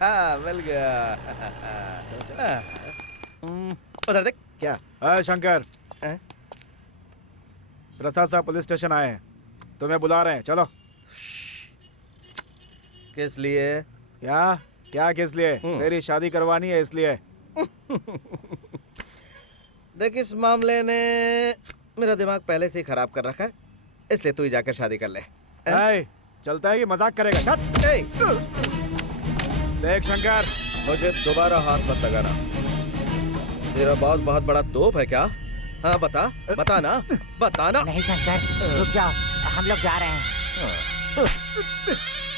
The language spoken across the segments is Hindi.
मिल गया। उधर देख। क्या? शंकर, हैं? प्रसाद साहब पुलिस स्टेशन आए हैं, तुम्हें बुला रहे हैं, चलो। किस लिए? क्या क्या किस लिए? तेरी शादी करवानी है इसलिए। देख, इस मामले ने मेरा दिमाग पहले से ही खराब कर रखा है, इसलिए तू ही जाकर शादी कर ले। चलता है कि मजाक करेगा? चल। ए, देख शंकर, मुझे दोबारा हाथ मत लगाना। तेरा बॉस बहुत बड़ा तोप है क्या? हाँ बता, बता ना, बता ना। नहीं शंकर, रुक जाओ, हम लोग जा रहे हैं।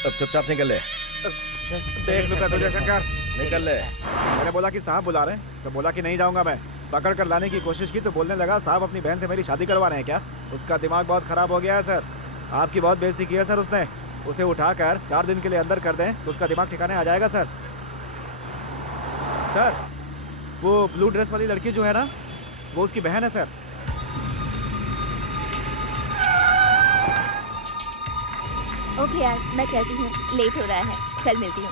अब चुपचाप निकल ले। देख लूंगा तुझे शंकर। निकल ले। मैंने बोला कि साहब बुला रहे हैं तो बोला कि नहीं जाऊंगा मैं। पकड़ कर लाने की कोशिश की तो बोलने लगा साहब अपनी बहन से मेरी शादी करवा रहे हैं क्या? उसका दिमाग बहुत खराब हो गया है सर। आपकी बहुत बेइज्जती की है सर उसने। उसे उठाकर 4 दिन के लिए अंदर कर दें तो उसका दिमाग ठिकाने आ जाएगा सर। सर, वो ब्लू ड्रेस वाली लड़की जो है ना, वो उसकी बहन है सर। ओके यार, मैं चलती हूँ, लेट हो रहा है, कल मिलती हूँ।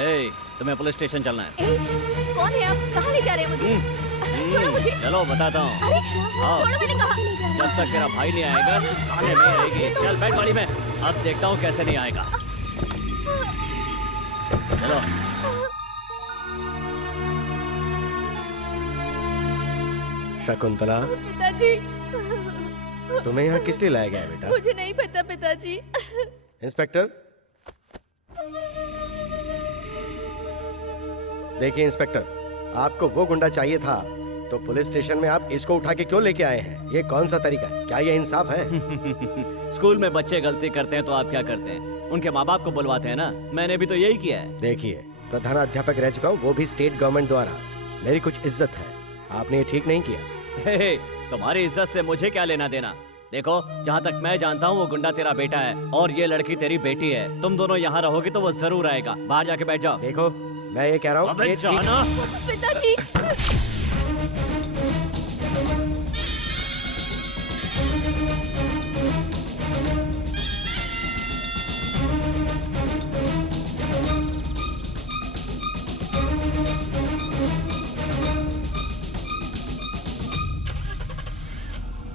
ए, तुम्हें पुलिस स्टेशन चलना है। कौन है आप? कहाँ ले जा रहे हैं मुझे? छोड़ो मुझे। चलो बताता हूँ। अरे आओ। छोड़ो, मैंने कहा। जब तक तेरा भाई नहीं आएगा थाने में रहेगी। चल बैठ गाड़ी में, अब देखता हूँ कैसे नहीं आएगा। चलो। शकुंतला, पिताजी, तुम्हें यहाँ किस लिए लाया गया है बेटा? मुझे नहीं पता पिताजी। इंस्पेक्टर, देखिए इंस्पेक्टर, आपको वो गुंडा चाहिए था तो पुलिस स्टेशन में आप इसको उठा के क्यों लेके आए हैं? ये कौन सा तरीका है? क्या ये इंसाफ है? स्कूल में बच्चे गलती करते हैं तो आप क्या करते हैं? उनके माँ बाप को बुलवाते हैं ना। मैंने भी तो यही किया है। देखिए, प्रधानाध्यापक रह चुका हूँ, वो भी स्टेट गवर्नमेंट द्वारा। मेरी कुछ इज्जत है, आपने ये ठीक नहीं किया। हे, तुम्हारी इज्जत से मुझे क्या लेना देना? देखो, जहाँ तक मैं जानता हूँ वो गुंडा तेरा बेटा है और ये लड़की तेरी बेटी है। तुम दोनों यहाँ रहोगे तो वो जरूर आएगा। बाहर जाके बैठ जाओ। देखो, मैं ये कह रहा हूँ, अबे ये ठीक- जाना। पिताजी,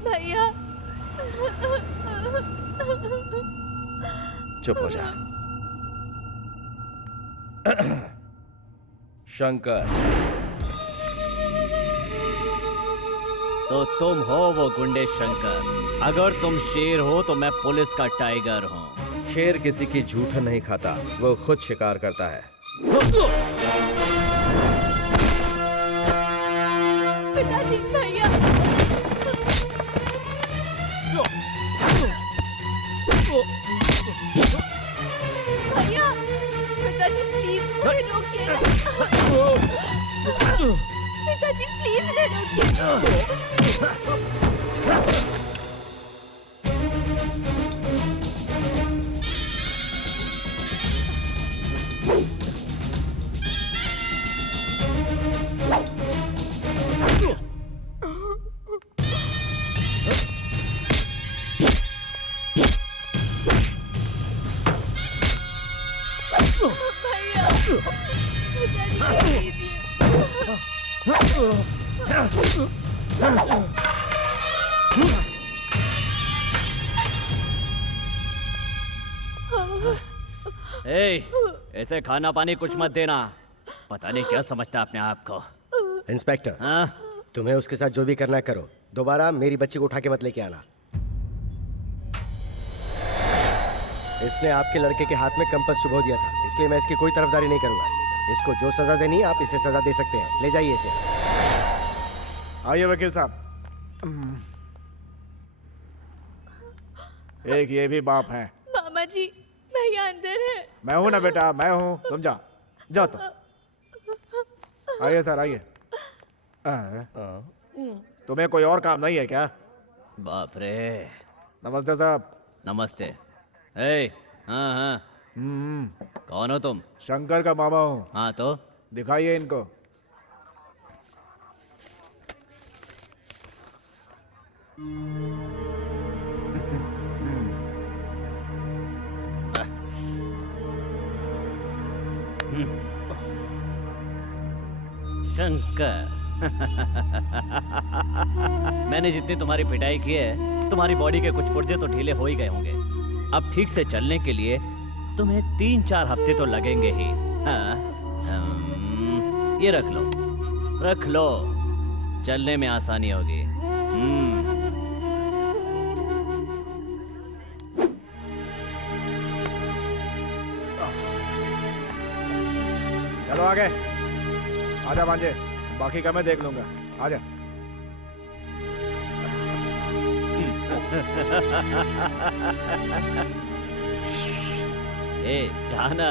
भैया, चुप हो जा। शंकर, तो तुम हो वो गुंडे शंकर। अगर तुम शेर हो तो मैं पुलिस का टाइगर हूँ। शेर किसी की झूठ नहीं खाता, वो खुद शिकार करता है। पिताजी, भैया, भैया, पिताजी प्लीज मुझे रोकिए। पिताजी प्लीज इन्हें रोकिए। भैया, पिताजी ए, ऐसे खाना पानी कुछ मत देना। पता नहीं क्या समझता है अपने आप को। इंस्पेक्टर, हाँ? तुम्हें उसके साथ जो भी करना है करो, दोबारा मेरी बच्ची को उठा के मत लेके आना। इसने आपके लड़के के हाथ में कंपास चुभो दिया था, इसलिए मैं इसकी कोई तरफदारी नहीं करूंगा। इसको जो सजा देनी है आप इसे सजा दे सकते हैं। ले जाइए इसे। आइए वकील साहब। एक ये भी बाप हैं। मामा जी, भैया अंदर है। मैं हूं ना बेटा, मैं हूं। तुम जाओ तुम। आइए सर, आइए। तुम्हें कोई और काम नहीं है क्या? बाप रे। नमस्ते साहब। नमस्ते। ए, हाँ हाँ, कौन हो तुम? शंकर का मामा हूँ। हाँ तो दिखाइए इनको। शंकर। मैंने जितनी तुम्हारी पिटाई की है, तुम्हारी बॉडी के कुछ पुर्जे तो ढीले हो ही गए होंगे। अब ठीक से चलने के लिए तुम्हें 3-4 हफ्ते तो लगेंगे ही। हाँ, ये रख लो, रख लो, चलने में आसानी होगी। चलो आगे, आजा भांजे, बाकी का मैं देख लूंगा। आजा। ए, जाना।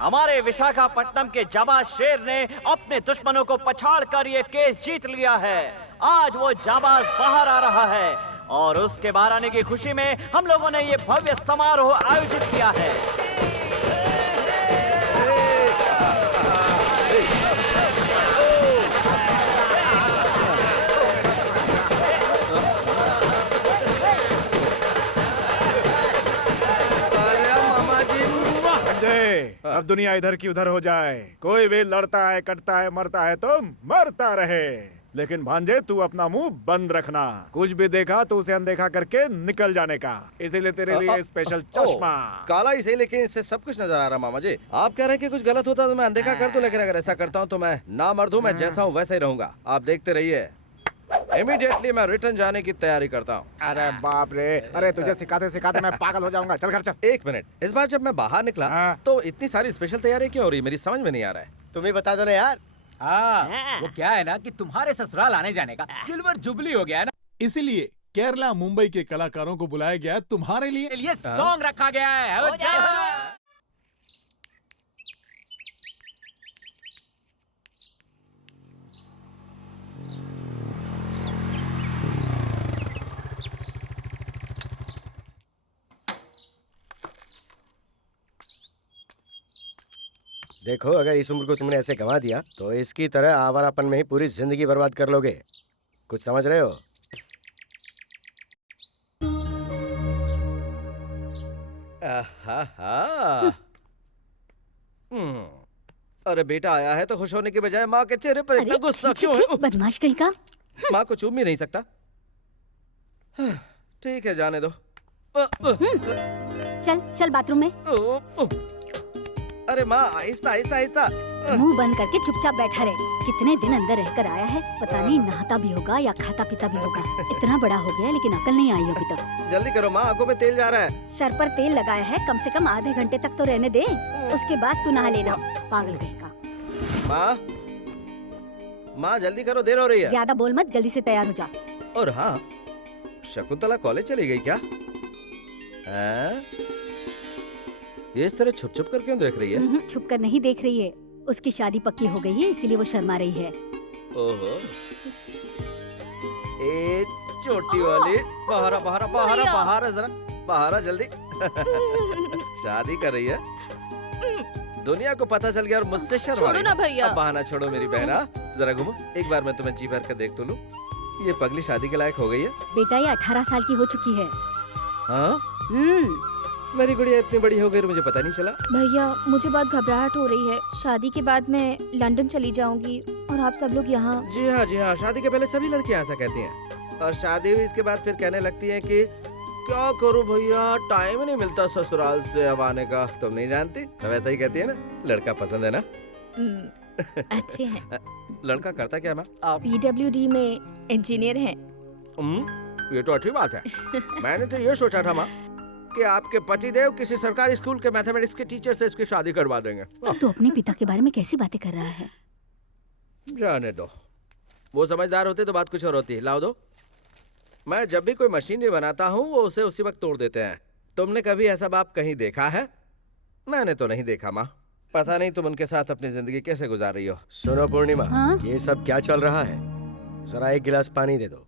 हमारे विशाखापट्टनम के जाबाज शेर ने अपने दुश्मनों को पछाड़ कर ये केस जीत लिया है। आज वो जाबाज बाहर आ रहा है और उसके बाहर आने की खुशी में हम लोगों ने ये भव्य समारोह आयोजित किया है। अब दुनिया इधर की उधर हो जाए, कोई भी लड़ता है, कटता है, मरता है तो मरता रहे, लेकिन भांजे तू अपना मुंह बंद रखना। कुछ भी देखा तो उसे अनदेखा करके निकल जाने का। इसीलिए तेरे लिए स्पेशल चश्मा। काला ही सही, लेकिन इससे सब कुछ नजर आ रहा मामा जी। आप कह रहे हैं कि कुछ गलत होता तो मैं अनदेखा कर दूं, लेकिन अगर ऐसा करता हूं तो मैं ना मर्द हूं, मैं जैसा हूं वैसा ही रहूंगा। आप देखते रहिए। इमीडिएटली मैं रिटर्न जाने की तैयारी करता हूँ। अरे बाप रे, अरे तुझे सिखाते सिखाते मैं पागल हो जाऊंगा। चल घर चल। एक मिनट, इस बार जब मैं बाहर निकला तो इतनी सारी स्पेशल तैयारी क्यों हो रही, मेरी समझ में नहीं आ रहा है। तुम्हें बता दो ना यार। हाँ, वो क्या है ना कि तुम्हारे ससुराल आने जाने का सिल्वर जुबली हो गया है ना, इसीलिए केरला मुंबई के कलाकारों को बुलाया गया तुम्हारे लिए। ये सॉन्ग रखा गया है। देखो, अगर इस उम्र को तुमने ऐसे गंवा दिया तो इसकी तरह आवारापन में ही पूरी जिंदगी बर्बाद कर लोगे। कुछ समझ रहे हो? अरे बेटा आया है तो खुश होने के बजाय माँ के चेहरे पर इतना गुस्सा क्यों है? बदमाश कहीं का। माँ को चूम भी नहीं सकता। ठीक है, जाने दो। चल चल बाथरूम में। अरे माँ, आहिस्ता आहिस्ता आहिस्ता। मुंह बंद करके चुपचाप बैठा रहे। कितने दिन अंदर रहकर आया है, पता नहीं नहाता भी होगा या खाता पीता भी होगा। इतना बड़ा हो गया लेकिन अकल नहीं आई अभी तक। जल्दी करो माँ, आंखों में तेल जा रहा है। सर पर तेल लगाया है, कम से कम आधे घंटे तक तो रहने दे, उसके बाद तू नहा लेना। पागल कहेगा। माँ, माँ जल्दी करो, देर हो रही है। ज्यादा बोल मत, जल्दी से तैयार हो जा। और हाँ, शकुंतला कॉलेज चली गई क्या? ये इस तरह छुप छुप कर क्यों देख रही है? छुप कर नहीं देख रही है, उसकी शादी पक्की हो गई है इसीलिए वो शर्मा रही है। ओहो, ए छोटी वाली, बाहर बाहर बाहर बाहर, जरा बाहर जल्दी। शादी कर रही है, दुनिया को पता चल गया और मुझसे शर्मा रही है। अब बहाना छोड़ो मेरी बहना, जरा घूमो, एक बार मैं तुम्हें जी भर कर देख तो लूं। ये पगली शादी के लायक हो गई है। बेटा ये 18 साल की हो चुकी है। हाँ? मेरी गुड़िया इतनी बड़ी हो गई और मुझे पता नहीं चला। भैया मुझे बहुत घबराहट हो रही है। शादी के बाद मैं लंदन चली जाऊंगी और आप सब लोग यहाँ। जी हाँ जी हाँ, शादी के पहले सभी लड़कियाँ ऐसा कहती हैं और शादी हुई इसके बाद फिर कहने लगती हैं कि क्या करूँ भैया, टाइम ही नहीं मिलता ससुराल से अब आने का। तुम नहीं जानती, सब ऐसा ही कहती है ना। लड़का पसंद है ना? अच्छे हैं। लड़का करता क्या मैम? आप PWD में इंजीनियर हैं। ये तो अच्छी बात है। मैंने तो ये सोचा था माँ कि आपके पतिदेव किसी सरकारी स्कूल के मैथमेटिक्स के टीचर से इसकी शादी करवा देंगे। तू अपने पिता के बारे में कैसी बातें कर रहा है? जाने दो, वो समझदार होते तो बात कुछ और होती। लाओ दो। मैं जब भी कोई मशीनरी बनाता हूँ वो उसे उसी वक्त तोड़ देते हैं। तुमने कभी ऐसा बाप कहीं देखा है? मैंने तो नहीं देखा माँ। पता नहीं तुम उनके साथ अपनी जिंदगी कैसे गुजार रही हो। सुनो पूर्णिमा, हाँ? ये सब क्या चल रहा है? जरा एक गिलास पानी दे दो।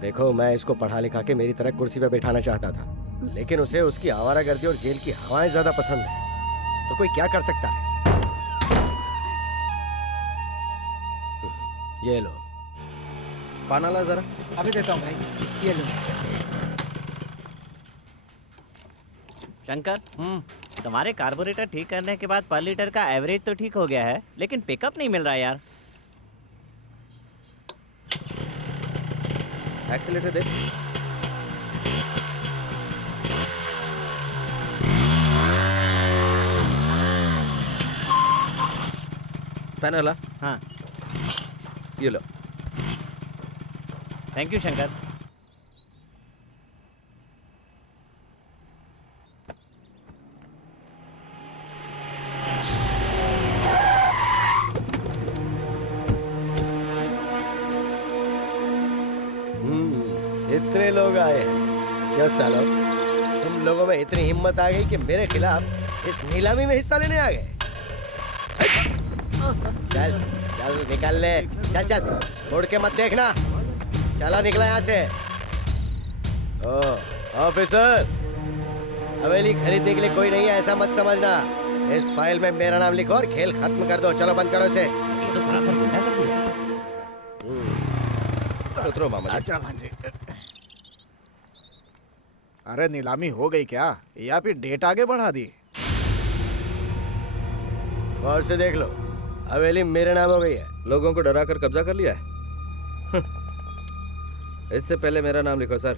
देखो, मैं इसको पढ़ा लिखा के मेरी तरह कुर्सी पे बैठाना चाहता था, लेकिन उसे उसकी आवारागर्दी और जेल की हवाएं ज्यादा पसंद है। तो कोई क्या कर सकता है? ये लो। पाना ला जरा। अभी देता हूँ भाई, ये लो। शंकर, तुम्हारे कार्बोरेटर ठीक करने के बाद पर लीटर का एवरेज तो ठीक हो गया है, लेकिन पिकअप नहीं मिल रहा यार। एक्सीलेटर दे। पैनल ला। हाँ, ये लो। Thank you Shankar. इतने लोग आए हैं क्या सालो? तुम लोगों में इतनी हिम्मत आ गई कि मेरे खिलाफ इस नीलामी में हिस्सा लेने आ गए? चल चल निकल ले, चल चल, छोड़ के मत देखना। चला निकला यहाँ से। ओ ऑफिसर, हवेली खरीदने के लिए कोई नहीं है ऐसा मत समझना। इस फाइल में मेरा नाम लिखो और खेल खत्म कर दो। चलो बंद करो इसे। ये तो सरासर गुंडा कर दिया। उतरो मामा जी। अच्छा भांजे। अरे नीलामी हो गई क्या, या फिर डेट आगे बढ़ा दी? गौर से देख लो, हवेली मेरे नाम हो गई है। लोगों को डरा कर कब्जा कर लिया है। इससे पहले मेरा नाम लिखो सर।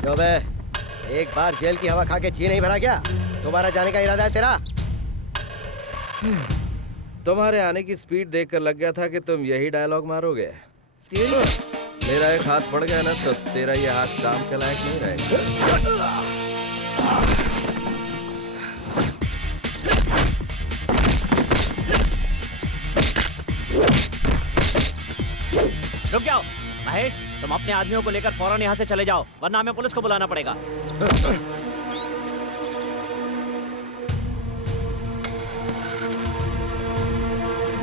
क्यों बे, एक बार जेल की हवा खा के जी नहीं भरा क्या? दोबारा जाने का इरादा है तेरा? तुम्हारे आने की स्पीड देखकर लग गया था कि तुम यही डायलॉग मारोगे। मेरा एक हाथ पड़ गया ना तो तेरा ये हाथ काम के लायक नहीं रहेगा। रुक जाओ महेश, तुम अपने आदमियों को लेकर फौरन यहाँ से चले जाओ, वरना हमें पुलिस को बुलाना पड़ेगा।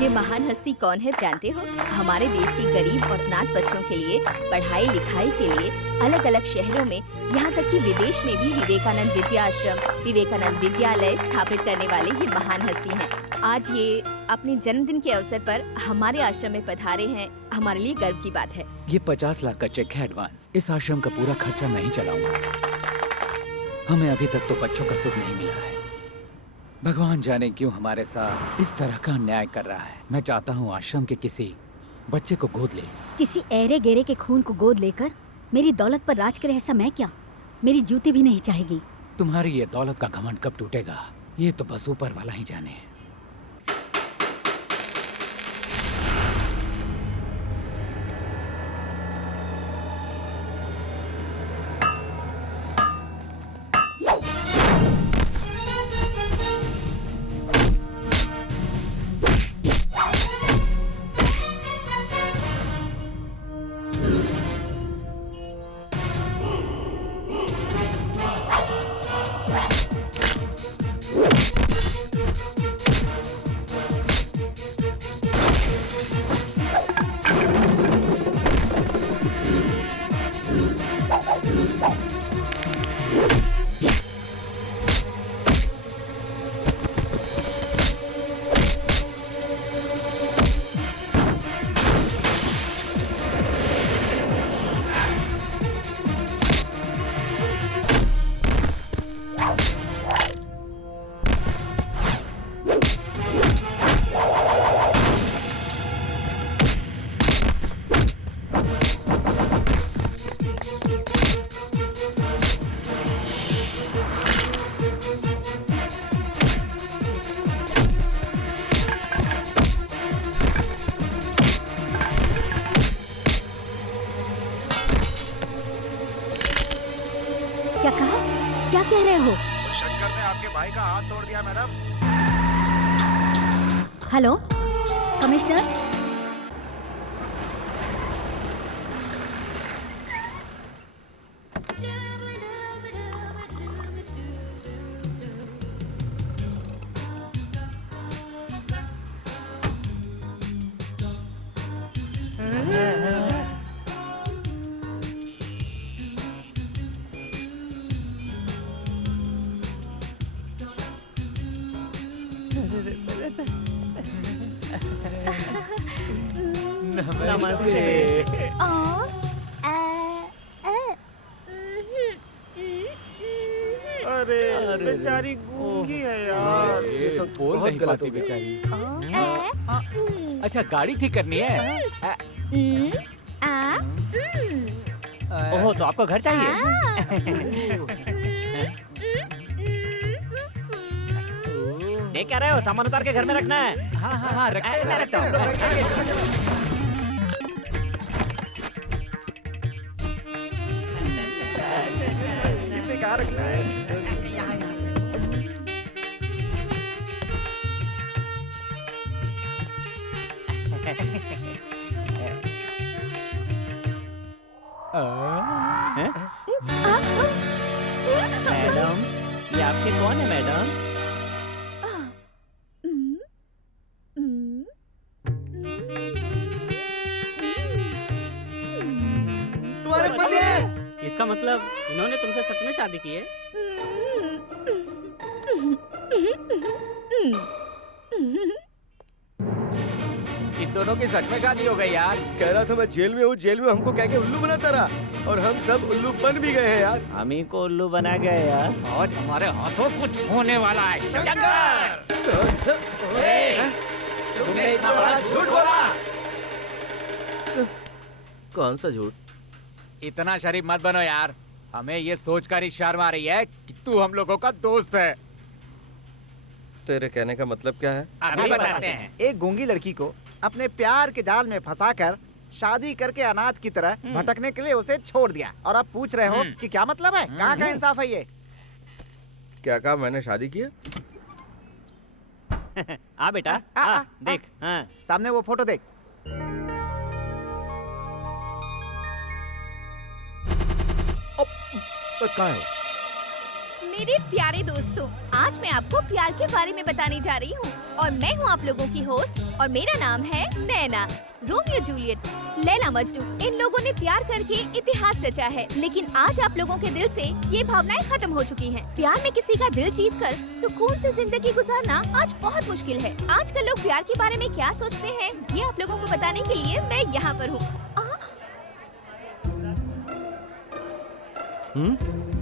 ये महान हस्ती कौन है जानते हो? हमारे देश के गरीब और अनाथ बच्चों के लिए पढ़ाई लिखाई के लिए अलग अलग शहरों में, यहाँ तक कि विदेश में भी विवेकानंद विद्या आश्रम, विवेकानंद विद्यालय स्थापित करने वाले ये महान हस्ती हैं। आज ये अपने जन्मदिन के अवसर पर हमारे आश्रम में पधारे हैं, हमारे लिए गर्व की बात है। ये 50 लाख का चेक है एडवांस। इस आश्रम का पूरा खर्चा मैं ही चलाऊंगा। हमें अभी तक तो बच्चों का सुख नहीं मिला है। भगवान जाने क्यों हमारे साथ इस तरह का अन्याय कर रहा है। मैं चाहता हूँ आश्रम के किसी बच्चे को गोद ले। किसी ऐरे गेरे के खून को गोद लेकर मेरी दौलत पर राज करे ऐसा मैं क्या? मेरी जूती भी नहीं चाहेगी। तुम्हारी ये दौलत का घमंड कब टूटेगा, ये तो बस ऊपर वाला ही जाने। क्या कहा? क्या कह रहे हो? शंकर ने आपके भाई का हाथ तोड़ दिया मैडम। हेलो कमिश्नर, नमस्ते। अरे बेचारी गूंगी है यार। ये तो बोल नहीं पाती बेचारी। अच्छा गाड़ी ठीक करनी है। ओहो, तो आपको घर चाहिए? देख क्या रहे हो, सामान उतार के घर में रखना है। हाँ हाँ हाँ मैं रखता हूँ। इसे कहाँ रखना है? मैडम, ये आपके कौन है मैडम? तुम्हारे पति हैं? इसका मतलब इन्होंने तुमसे सच में शादी की है? इन दोनों की सच में शादी हो गई यार। कह रहा था मैं जेल में हूँ, जेल में हमको कह के उल्लू बनाता रहा और हम सब उल्लू बन भी गए हैं यार। हम ही को उल्लू बना गए यार। आज हमारे हाथों कुछ होने वाला है। शंकर! तुमने इतना बड़ा झूठ बोला। कौन सा झूठ? इतना शरीफ मत बनो यार। हमें ये सोचकर ही शर्म आ रही है कि तू हम लोगों का दोस्त है। तेरे कहने का मतलब क्या है? अभी बताते हैं। एक गूंगी लड़की को अपने प्यार के जाल में फंसाकर शादी करके अनाथ की तरह भटकने के लिए उसे छोड़ दिया और अब पूछ रहे हो कि क्या मतलब है? कहाँ का इंसाफ है ये? क्या कहा मैंने शादी की है? आ बेटा, आ, देख। हाँ। सामने वो फोटो देख। कहाँ है? मेरे प्यारे दोस्तों, आज मैं आपको प्यार के बारे में बताने जा रही हूँ और मैं हूँ आप लोगों की होस्ट और मेरा नाम है नैना। रोमियो जूलियट, लैला मजनू, इन लोगों ने प्यार करके इतिहास रचा है, लेकिन आज आप लोगों के दिल से ये भावनाएं खत्म हो चुकी हैं। प्यार में किसी का दिल जीतकर सुकून से जिंदगी गुजारना आज बहुत मुश्किल है। आजकल लोग प्यार के बारे में क्या सोचते हैं, ये आप लोगों को बताने के लिए मैं यहाँ पर हूँ।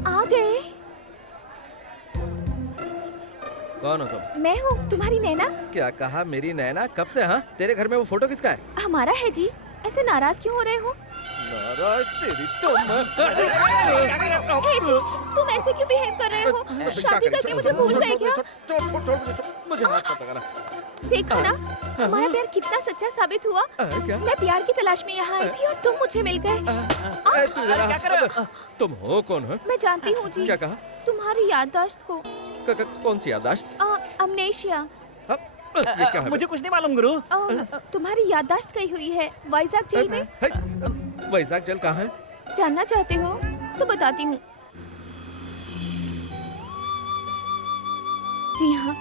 आ गए। कौन हो तुम? मैं हूँ तुम्हारी नैना। क्या कहा मेरी नैना? कब से? हाँ, तेरे घर में वो फोटो किसका है? हमारा है जी। ऐसे नाराज क्यों हो रहे हो? नाराज तेरी तुम। हे जी, तुम ऐसे क्यों बिहेव कर रहे हो? शादी करके मुझे भूल गए क्या? मुझे हाथ मत लगाना। देखो ना, हमारा प्यार कितना सच्चा साबित हुआ। मैं प्यार की तलाश में यहाँ आई थी और तुम मुझे मिल गए। तुम हो कौन है? मैं जानती हूँ जी। क्या कहा? तुम्हारी याददाश्त को। कौन सी याददाश्त? अमनेशिया। ये क्या है? मुझे कुछ नहीं मालूम गुरु। तुम्हारी याददाश्त गई हुई है वाइजाग जेल में। वाइजाग जेल कहाँ है? जानना चाहते हो तो बताती हूँ। जी हाँ,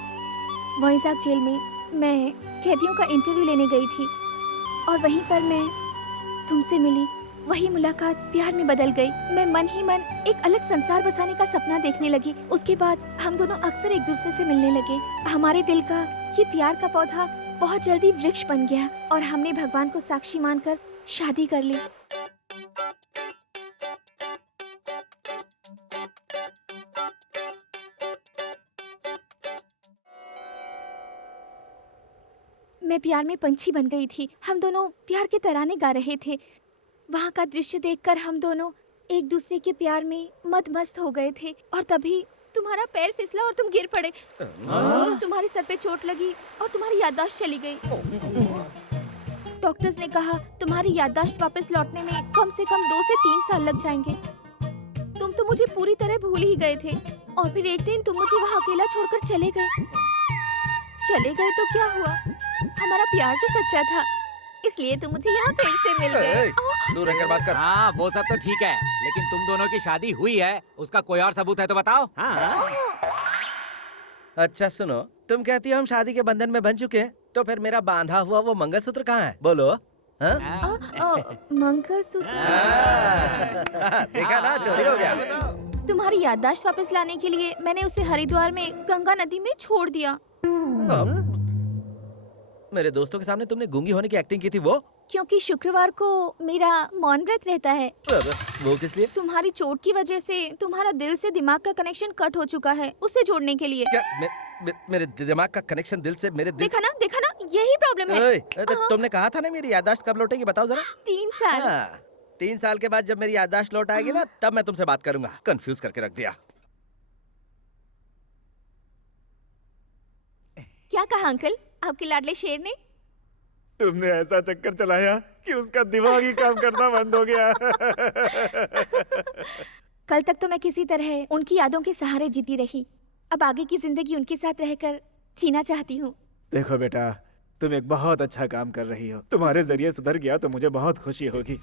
वाइजाग जेल में मैं कैदियों का इंटरव्यू लेने गई थी और वहीं पर मैं तुमसे मिली। वही मुलाकात प्यार में बदल गई। मैं मन ही मन एक अलग संसार बसाने का सपना देखने लगी। उसके बाद हम दोनों अक्सर एक दूसरे से मिलने लगे। हमारे दिल का ये प्यार का पौधा बहुत जल्दी वृक्ष बन गया और हमने भगवान को साक्षी मानकर शादी कर ली। मैं प्यार में पंछी बन गई थी। हम दोनों प्यार के तराने गा रहे थे। वहाँ का दृश्य देखकर हम दोनों एक दूसरे के प्यार में मदमस्त हो गए थे और तभी तुम्हारा पैर फिसला और तुम गिर पड़े। तुम्हारे सर पे चोट लगी और तुम्हारी याददाश्त चली गई। डॉक्टर्स ने कहा तुम्हारी याददाश्त वापस लौटने में कम से कम 2 से 3 साल लग जाएंगे। तुम तो मुझे पूरी तरह भूल ही गए थे और फिर एक दिन तुम मुझे वहाँ अकेला छोड़कर चले गए। चले गए तो क्या हुआ? हमारा प्यार जो सच्चा था, इसलिए तुम मुझे यहाँ फिर से मिल गए। दूर रहकर बात कर। हाँ वो सब तो ठीक है, लेकिन तुम दोनों की शादी हुई है, उसका कोई और सबूत है तो बताओ। हाँ। अच्छा सुनो, तुम कहती हो हम शादी के बंधन में बन चुके हैं, तो फिर मेरा बांधा हुआ वो मंगलसूत्र कहाँ है? बोलो। मंगलसूत्र देखा ना, चोरी हो गया। तुम्हारी याददाश्त वापस लाने के लिए मैंने उसे हरिद्वार में गंगा नदी में छोड़ दिया। मेरे दोस्तों के सामने तुमने गूंगी होने की एक्टिंग की थी वो? क्योंकि शुक्रवार को मेरा मौन व्रत रहता है। वो किस लिए? तुम्हारी चोट की वजह से तुम्हारा दिल से दिमाग का कनेक्शन कट हो चुका है, उसे जोड़ने के लिए। क्या मेरे दिमाग का कनेक्शन दिल से मेरे दिल... देखा ना यही प्रॉब्लम है। तुमने कहा था ना मेरी याददाश्त कब लौटेगी, बताओ जरा। 3 साल। 3 साल के बाद जब मेरी याददाश्त लौट आएगी ना, तब मैं तुमसे बात करूंगा। कंफ्यूज करके रख दिया। क्या कहा अंकल आपके लाडले शेर ने? तुमने ऐसा चक्कर चलाया कि उसका दिमाग ही काम करना बंद हो गया। कल तक तो मैं किसी तरह उनकी यादों के सहारे जीती रही, अब आगे की जिंदगी उनके साथ रहकर जीना चाहती हूँ। देखो बेटा, तुम एक बहुत अच्छा काम कर रही हो। तुम्हारे जरिए सुधर गया तो मुझे बहुत खुशी होगी।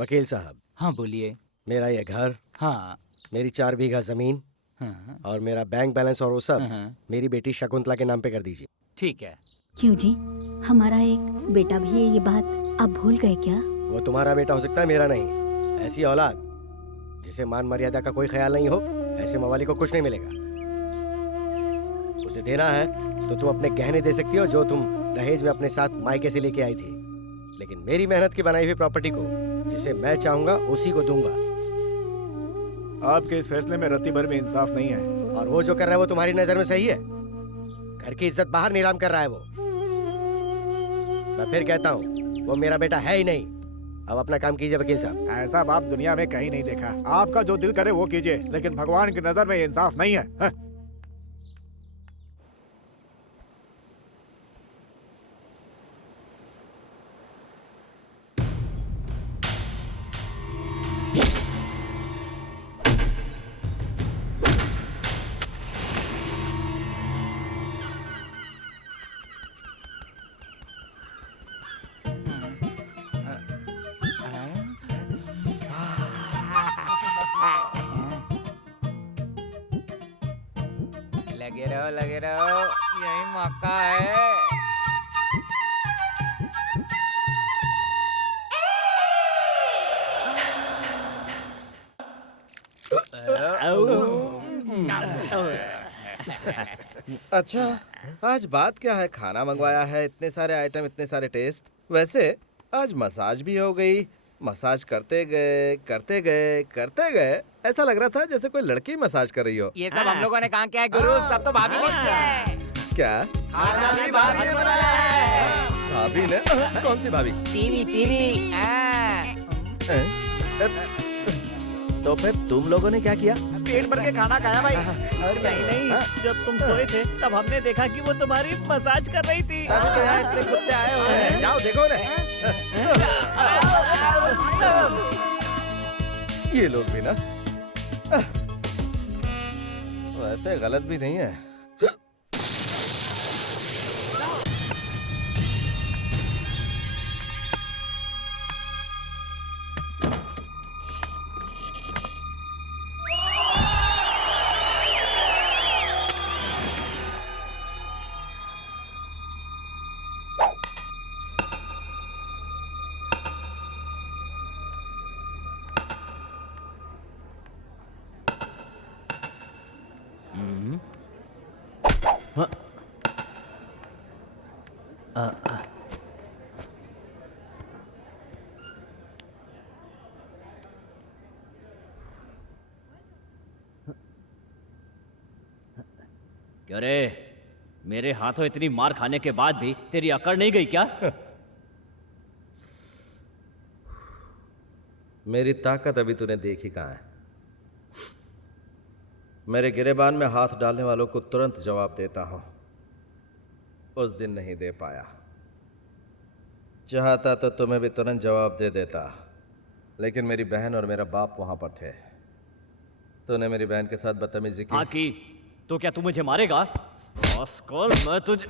वकील साहब। हाँ बोलिए। मेरा ये घर, हाँ, मेरी 4 बीघा जमीन, हाँ, और मेरा बैंक बैलेंस और वो सब मेरी बेटी शकुंतला के नाम पे कर दीजिए। ठीक है। क्यों जी, हमारा एक बेटा भी है, ये बात आप भूल गए क्या? वो तुम्हारा बेटा हो सकता है, मेरा नहीं। ऐसी औलाद जिसे मान मर्यादा का कोई ख्याल नहीं हो, ऐसे मवाली को कुछ नहीं मिलेगा। उसे देना है तो तुम अपने गहने दे सकती हो जो तुम दहेज में अपने साथ मायके से लेके आई थी, लेकिन मेरी मेहनत की बनाई हुई प्रॉपर्टी को जिसे मैं चाहूंगा उसी को दूंगा। आपके इस फैसले में रत्ती भर भी इंसाफ नहीं है। और वो जो कर रहा है वो तुम्हारी नजर में सही है? घर की इज्जत बाहर नीलाम कर रहा है वो। मैं फिर कहता हूँ, वो मेरा बेटा है ही नहीं। अब अपना काम कीजिए वकील साहब। ऐसा बाप दुनिया में कहीं नहीं देखा। आपका जो दिल करे वो कीजिए, लेकिन भगवान की नजर में ये इंसाफ नहीं है, है? लगे रहो, यही मौका है। अच्छा, आज बात क्या है? खाना मंगवाया है, इतने सारे आइटम, इतने सारे टेस्ट। वैसे आज मसाज भी हो गई। मसाज करते गए ऐसा लग रहा था जैसे कोई लड़की मसाज कर रही हो। ये सब हम लोगों ने कहा क्या है गुरु, सब तो भाभी ने किया है। क्या? भाभी ने बनाया है। भाभी ने? कौन सी भाभी? टीवी। तो फिर तुम लोगों ने क्या किया? पेट भर के खाना खाया भाई। नहीं, जब तुम सोए थे तब हमने देखा कि वो तुम्हारी मसाज कर रही थी। तभी तो यहाँ इतने कुत्ते आए हुए हैं। जाओ देखो रे। ये लोग भी ना वैसे गलत भी नहीं है। क्यों रे, मेरे हाथों इतनी मार खाने के बाद भी तेरी अकड़ नहीं गई क्या? मेरी ताकत अभी तूने देखी कहाँ है। मेरे गिरेबान में हाथ डालने वालों को तुरंत जवाब देता हूं। उस दिन नहीं दे पाया। चाहता तो तुम्हें भी तुरंत जवाब दे देता, लेकिन मेरी बहन और मेरा बाप वहां पर थे। तूने मेरी बहन के साथ बदतमीजी की। हाँ की। तो क्या तू मुझे मारेगा? ऑस्कर, मैं तुझे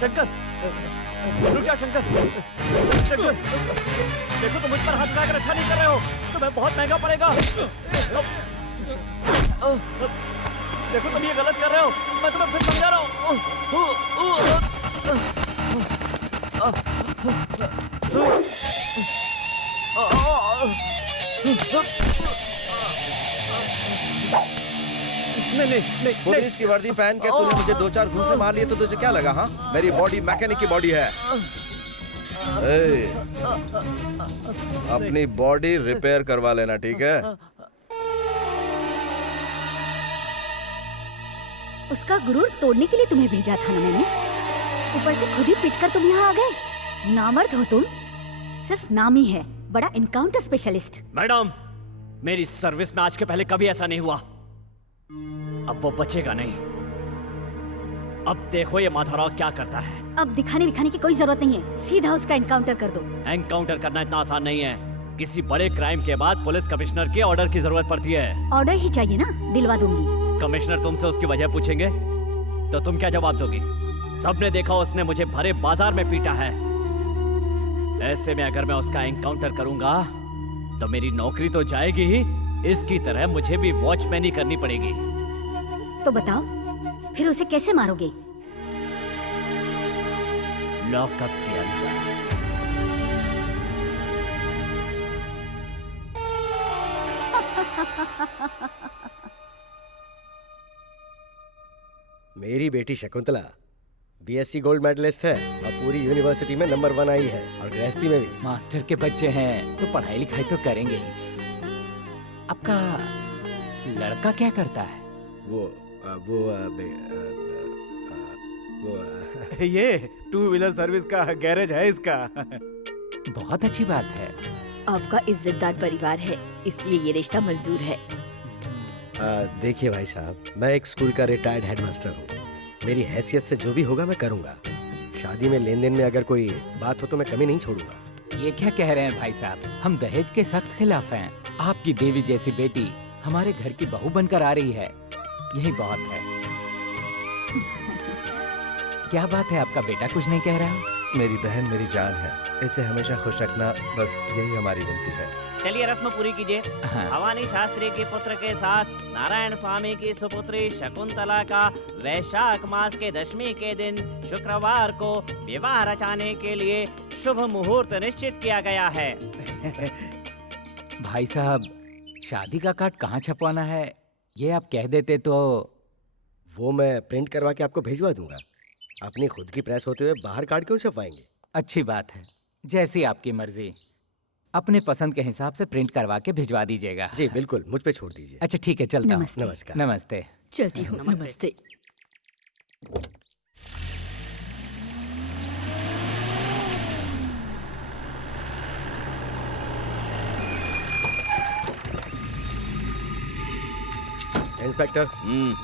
शंकर, रुक जा शंकर। शंकर, देखो तुम मुझ पर हाथ उठाकर अच्छा नहीं कर रहे हो, तुम्हें बहुत महंगा पड़ेगा। देखो तुम ये गलत कर रहे हो, मैं तुम्हें फिर समझा रहा हूँ। नहीं, पुलिस की वर्दी पहन के तूने मुझे 2-4 घूंसे मार लिए तो तुझे क्या लगा? हाँ, मेरी बॉडी मैकेनिक की बॉडी है। अपनी बॉडी रिपेयर करवा लेना, ठीक है? उसका गुरूर तोड़ने के लिए तुम्हें भेजा था ना मैंने। ऊपर से खुद ही पिटकर तुम यहाँ आ गए। नामर्द हो तुम, सिर्फ नाम ही है बड़ा एनकाउंटर स्पेशलिस्ट। मैडम, मेरी सर्विस में आज के पहले कभी ऐसा नहीं हुआ। अब वो बचेगा नहीं। अब देखो ये माधवराव क्या करता है। अब दिखाने विखाने की कोई जरूरत नहीं है, सीधा उसका एनकाउंटर कर दो। एनकाउंटर करना इतना आसान नहीं है। किसी बड़े क्राइम के बाद पुलिस कमिश्नर के ऑर्डर की जरूरत पड़ती है। ऑर्डर ही चाहिए ना, दिलवा दूंगी। कमिश्नर तुमसे उसकी वजह पूछेंगे तो तुम क्या जवाब दोगी? सबने देखा उसने मुझे भरे बाजार में पीटा है। ऐसे में अगर मैं उसका एनकाउंटर करूंगा तो मेरी नौकरी तो जाएगी ही, इसकी तरह मुझे भी वॉचमैनी करनी पड़ेगी। तो बताओ फिर उसे कैसे मारोगे? लॉकअप के अंदर। मेरी बेटी शकुंतला बीएससी गोल्ड मेडलिस्ट है और पूरी यूनिवर्सिटी में नंबर 1 आई है, और गृहस्थी में भी। मास्टर के बच्चे हैं तो पढ़ाई लिखाई तो करेंगे ही। आपका लड़का क्या करता है? ये 2 व्हीलर सर्विस का गैरेज है इसका। बहुत अच्छी बात है। आपका इज्जतदार परिवार है, इसलिए ये रिश्ता मंजूर है। देखिए भाई साहब, मैं एक स्कूल का रिटायर्ड हेडमास्टर हूँ। मेरी हैसियत से जो भी होगा मैं करूँगा। शादी में लेन देन में अगर कोई बात हो तो मैं कमी नहीं छोड़ूंगा। ये क्या कह रहे हैं भाई साहब? हम दहेज के सख्त खिलाफ हैं। आपकी देवी जैसी बेटी हमारे घर की बहू बनकर आ रही है, यही बहुत है। क्या बात है, आपका बेटा कुछ नहीं कह रहा? मेरी बहन मेरी जान है, इसे हमेशा खुश रखना, बस यही हमारी विनती है। चलिए रस्म पूरी कीजिए। भवानी शास्त्री के पुत्र के साथ नारायण स्वामी की सुपुत्री शकुंतला का वैशाख मास के 10वीं के दिन शुक्रवार को विवाह रचाने के लिए शुभ मुहूर्त निश्चित किया गया है। भाई साहब, शादी का कार्ड कहाँ छपवाना है ये आप कह देते तो। वो मैं प्रिंट करवा के आपको भेजवा दूंगा। अपनी खुद की प्रेस होते हुए बाहर कार्ड क्यों छपवाएंगे? अच्छी बात है, जैसी आपकी मर्जी। अपने पसंद के हिसाब से प्रिंट करवा के भिजवा दीजिएगा। जी बिल्कुल, मुझ पे छोड़ दीजिए। अच्छा ठीक है, चलता हूँ। नमस्कार। नमस्ते। चलती हूँ। नमस्ते। इंस्पेक्टर,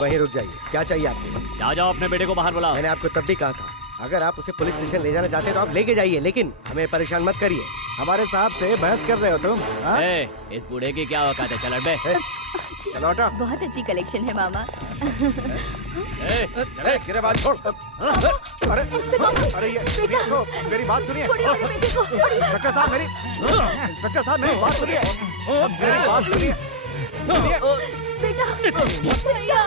वहीं रुक जाइए। क्या चाहिए आपको? जाओ अपने बेटे को बाहर बुलाओ। मैंने आपको तब भी कहा था, अगर आप उसे पुलिस स्टेशन ले जाना चाहते हैं तो आप लेके जाइए, लेकिन हमें परेशान मत करिए। हमारे साहब से बहस कर रहे हो तुम? इस बूढ़े की क्या औकात है? चल बे। चलो हटो। बहुत अच्छी कलेक्शन है मामा। गिरे बात छोड़। अरे ये देखो, मेरी बात सुनिए। इंस्पेक्टर साहब मेरी बात सुनिए। मेरी बात सुनिए। बेटा, भैया,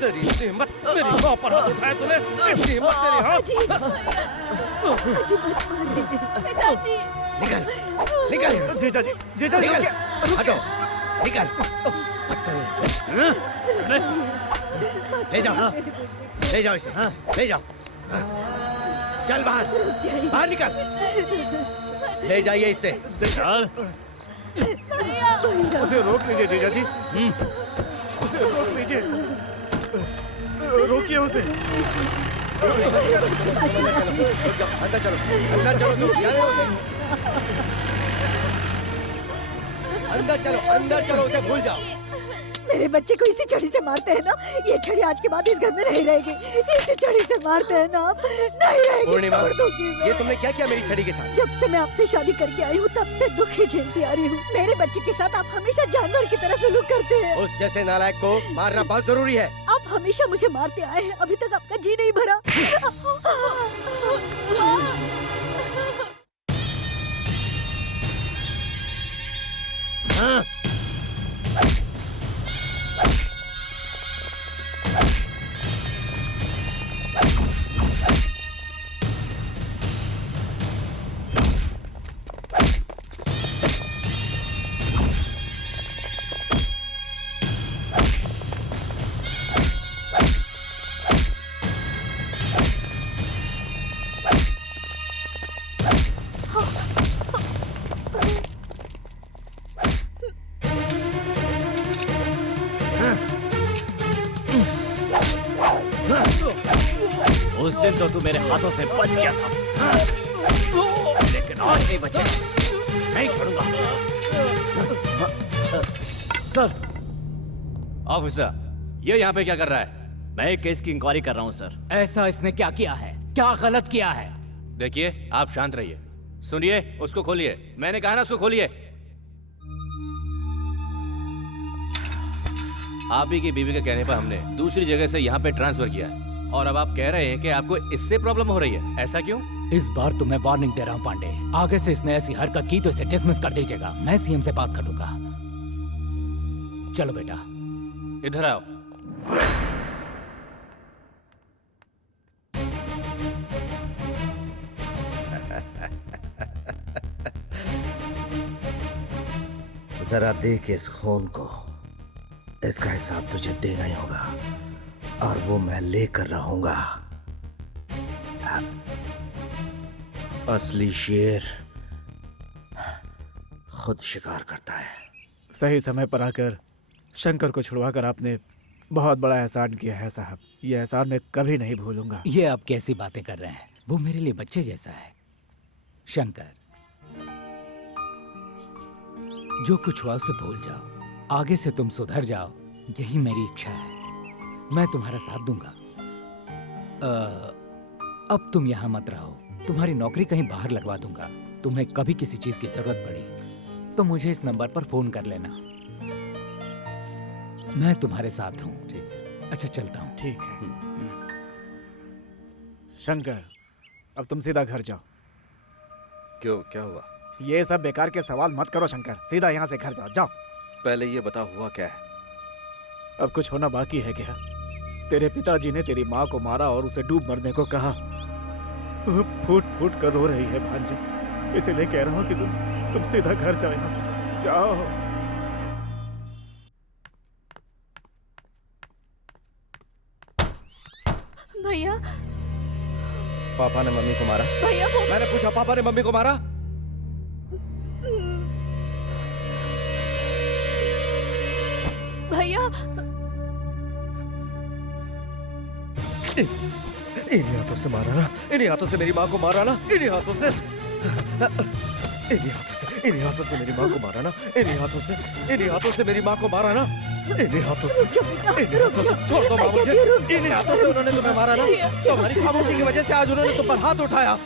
तेरी हिम्मत, मेरी माँ पर हाथ उठाया तूने? इतनी हिम्मत तेरी? हाँ? पिताजी, निकल। जीजा जी, निकल। हटो, निकल। ले जाओ इसे, ले जाओ। चल बाहर, बाहर निकल। ले जाइए इसे। उसे रोक लीजिए जीजा जी, उसे रोक लीजिए, रोकिए उसे। अंदर चलो तुम, जाने दो उसे। अंदर चलो उसे भूल जाओ। मेरे बच्चे को इसी छड़ी से मारते हैं ना? ये छड़ी आज के बाद इस घर में नहीं रहेगी। इसी छड़ी से मारते हैं ना आप? नहीं रहेगी। पूर्णिमा, छोड़ दूंगी मैं। ये तुमने क्या किया मेरी छड़ी के साथ? जब से मैं आपसे शादी करके आई हूँ तब से दुख ही झेलती आ रही हूँ। मेरे बच्चे के साथ आप हमेशा जानवर की तरह सलूक करते हैं। उस जैसे नालायक को मारना बहुत जरूरी है। आप हमेशा मुझे मारते आए हैं, अभी तक आपका जी नहीं भरा। उस दिन तो तू मेरे हाथों से बच गया था, लेकिन आज नहीं बचे, नहीं छोड़ूंगा। सर, ऑफिसर, ये यहाँ पे क्या कर रहा है? मैं केस की इंक्वायरी कर रहा हूँ सर। ऐसा इसने क्या किया है? क्या गलत किया है? देखिए, आप शांत रहिए। सुनिए, उसको खोलिए। मैंने कहा ना उसको खोलिए। आप ही की बीवी के कहने पर हमने दूसरी जगह से यहाँ पे ट्रांसफर किया है, और अब आप कह रहे हैं कि आपको इससे प्रॉब्लम हो रही है। ऐसा क्यों? इस बार तो मैं वार्निंग दे रहा हूँ पांडे, आगे से इसने ऐसी हरकत की तो इसे डिसमिस कर दीजिएगा। मैं सीएम से बात करूंगा। चलो बेटा, इधर आओ। जरा देख इस खून को, इसका हिसाब तुझे देना ही होगा, और वो मैं लेकर रहूंगा। असली शेर खुद शिकार करता है। सही समय पर आकर शंकर को छुड़वाकर आपने बहुत बड़ा एहसान किया है साहब। ये एहसान मैं कभी नहीं भूलूंगा। ये आप कैसी बातें कर रहे हैं? वो मेरे लिए बच्चे जैसा है। शंकर, जो कुछ हुआ उसे भूल जाओ, आगे से तुम सुधर जाओ, यही मेरी इच्छा है। मैं तुम्हारा साथ दूंगा। अब तुम यहाँ मत रहो, तुम्हारी नौकरी कहीं बाहर लगवा दूंगा। तुम्हें कभी किसी चीज की जरूरत पड़ी तो मुझे इस नंबर पर फोन कर लेना। मैं तुम्हारे साथ हूँ। ठीक है। अच्छा, चलता हूँ। ठीक है। शंकर, अब तुम सीधा घर जाओ। क्यों, क्या हुआ? ये सब बेकार के सवाल मत करो शंकर, सीधा यहाँ से घर जाओ। जाओ। पहले ये बता, हुआ क्या है? अब कुछ होना बाकी है क्या? तेरे पिताजी ने तेरी माँ को मारा और उसे डूब मरने को कहा। वो फूट फूट कर रो रही है भांजी, इसीलिए कह रहा हूँ कि तुम सीधा घर जाओ, यहाँ से जाओ। भैया, पापा ने मम्मी को मारा? भैया वो... मैंने पूछा, पापा ने मम्मी को मारा? भैया, इन्हीं हाथों से मारा ना, इन्हीं हाथों से मेरी माँ को मारा ना, इन्हीं हाथों से, इन्हीं हाथों से मेरी माँ को मारा ना, इन्हीं हाथों से मेरी माँ को मारा ना, इन्हीं हाथों से। छोड़ दो माँ मुझे। इन्हीं हाथों से उन्होंने तुम्हें मारा ना। तुम्हारी खामोशी की वजह से आज उन्होंने तुम पर हाथ उठाया,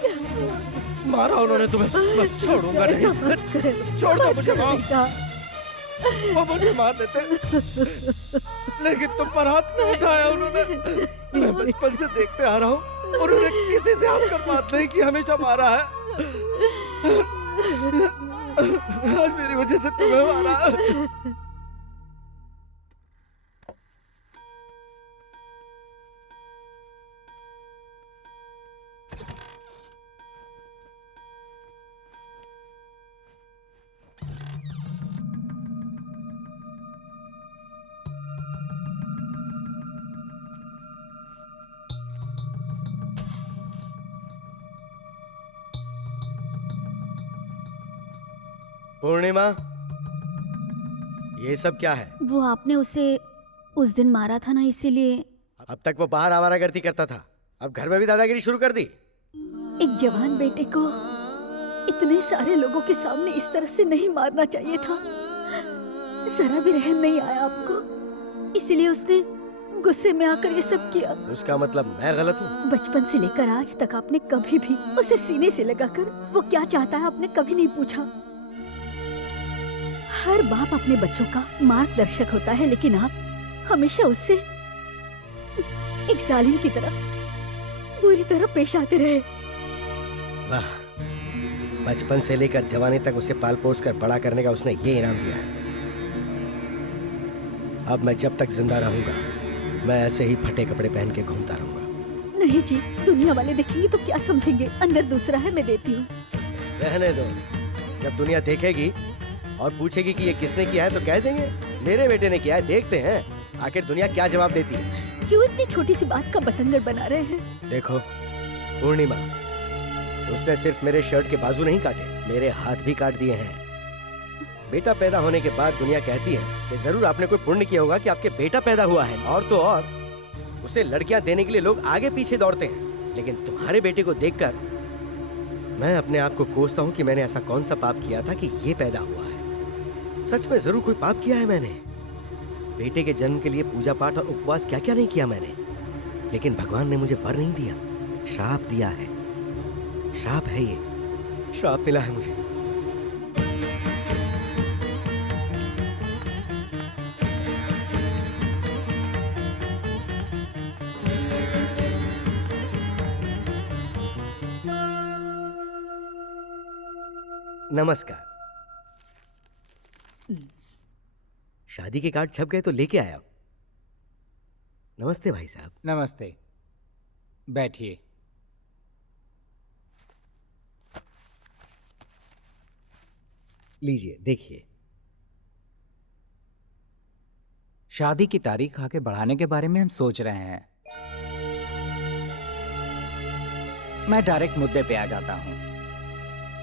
मारा उन्होंने तुम्हें। मैं छोड़ूंगा नहीं। छोड़ दो मुझे माँ। वो मुझे मार देते, लेकिन तुम पर हाथ नहीं उठाया उन्होंने। मैं बचपन से देखते आ रहा हूँ, उन्होंने किसी से हंसकर बात नहीं की, हमेशा मारा है। आज मेरी वजह से तुम्हें मारा। पूर्णिमा, ये सब क्या है? वो आपने उसे उस दिन मारा था ना, इसीलिए। अब तक वो बाहर आवारागर्दी करता था, अब घर में भी दादागिरी शुरू कर दी। एक जवान बेटे को इतने सारे लोगों के सामने इस तरह से नहीं मारना चाहिए था। जरा भी रहम नहीं आया आपको? इसीलिए उसने गुस्से में आकर ये सब किया। उसका मतलब मैं गलत हूँ? बचपन से लेकर आज तक आपने कभी भी उसे सीने से लगाकर वो क्या चाहता है आपने कभी नहीं पूछा। हर बाप अपने बच्चों का मार्गदर्शक होता है, लेकिन आप हमेशा उससे एक जालिम की तरह बुरी तरह पेश आते रहे। वाह, बचपन से लेकर जवानी तक उसे पाल पोस कर बड़ा करने का उसने ये इनाम दिया है। अब मैं जब तक जिंदा रहूंगा मैं ऐसे ही फटे कपड़े पहन के घूमता रहूंगा। नहीं जी, दुनिया वाले देखेंगे तो क्या समझेंगे। अंदर दूसरा है, मैं देती हूँ। रहने दो, जब दुनिया देखेगी और पूछेगी कि ये किसने किया है तो कह देंगे मेरे बेटे ने किया है। देखते हैं आखिर दुनिया क्या जवाब देती है। क्यों इतनी छोटी सी बात का बतंगड़ बना रहे हैं? देखो पूर्णिमा, उसने सिर्फ मेरे शर्ट के बाजू नहीं काटे, मेरे हाथ भी काट दिए हैं। बेटा पैदा होने के बाद दुनिया कहती है कि जरूर आपने कोई पुण्य किया होगा कि आपके बेटा पैदा हुआ है, और तो और उसे लड़कियां देने के लिए लोग आगे पीछे दौड़ते हैं। लेकिन तुम्हारे बेटे को देखकर मैं अपने आप को कोसता हूँ कि मैंने ऐसा कौन सा पाप किया था कि ये पैदा हुआ है। सच में जरूर कोई पाप किया है मैंने। बेटे के जन्म के लिए पूजा पाठ और उपवास क्या क्या नहीं किया मैंने। लेकिन भगवान ने मुझे वर नहीं दिया, श्राप दिया है। श्राप है ये, श्राप मिला है मुझे। नमस्कार। शादी के कार्ड छप गए तो लेके आया। नमस्ते भाई साहब। नमस्ते, बैठिए। लीजिए देखिए। शादी की तारीख आगे बढ़ाने के बारे में हम सोच रहे हैं। मैं डायरेक्ट मुद्दे पे आ जाता हूँ।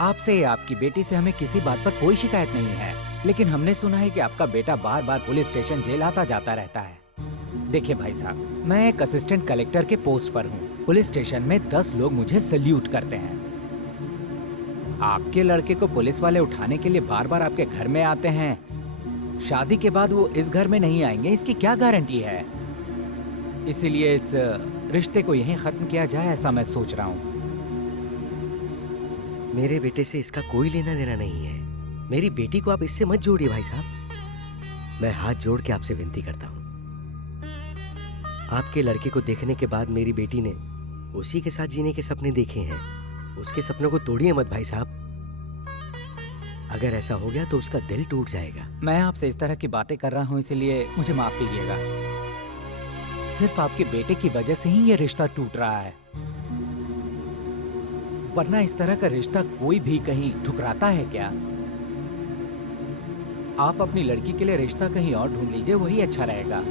आपसे या आपकी बेटी से हमें किसी बात पर कोई शिकायत नहीं है, लेकिन हमने सुना है कि आपका बेटा बार बार पुलिस स्टेशन जेल आता जाता रहता है। देखिए भाई साहब, मैं एक असिस्टेंट कलेक्टर के पोस्ट पर हूँ। पुलिस स्टेशन में 10 लोग मुझे सल्यूट करते हैं। आपके लड़के को पुलिस वाले उठाने के लिए बार बार आपके घर में आते हैं। शादी के बाद वो इस घर में नहीं आएंगे, इसकी क्या गारंटी है? इसीलिए इस रिश्ते को यहीं खत्म किया जाए, ऐसा मैं सोच रहा हूँ। मेरे बेटे से इसका कोई लेना देना नहीं है। मेरी बेटी को आप इससे मत जोड़िए भाई साहब। मैं हाथ जोड़ के आपसे विनती करता हूँ। आपके लड़के को देखने के बाद मेरी बेटी ने उसी के साथ जीने के सपने देखे हैं। उसके सपनों को तोड़िए मत भाई साहब। अगर ऐसा हो गया तो उसका दिल टूट जाएगा। मैं आपसे इस तरह की बातें कर रहा हूँ, इसलिए मुझे माफ कीजिएगा। सिर्फ आपके बेटे की वजह से ही ये रिश्ता टूट रहा है, वरना इस तरह का रिश्ता कोई भी कहीं ठुकराता है क्या? आप अपनी लड़की के लिए रिश्ता कहीं और ढूंढ लीजिए, वही अच्छा रहेगा।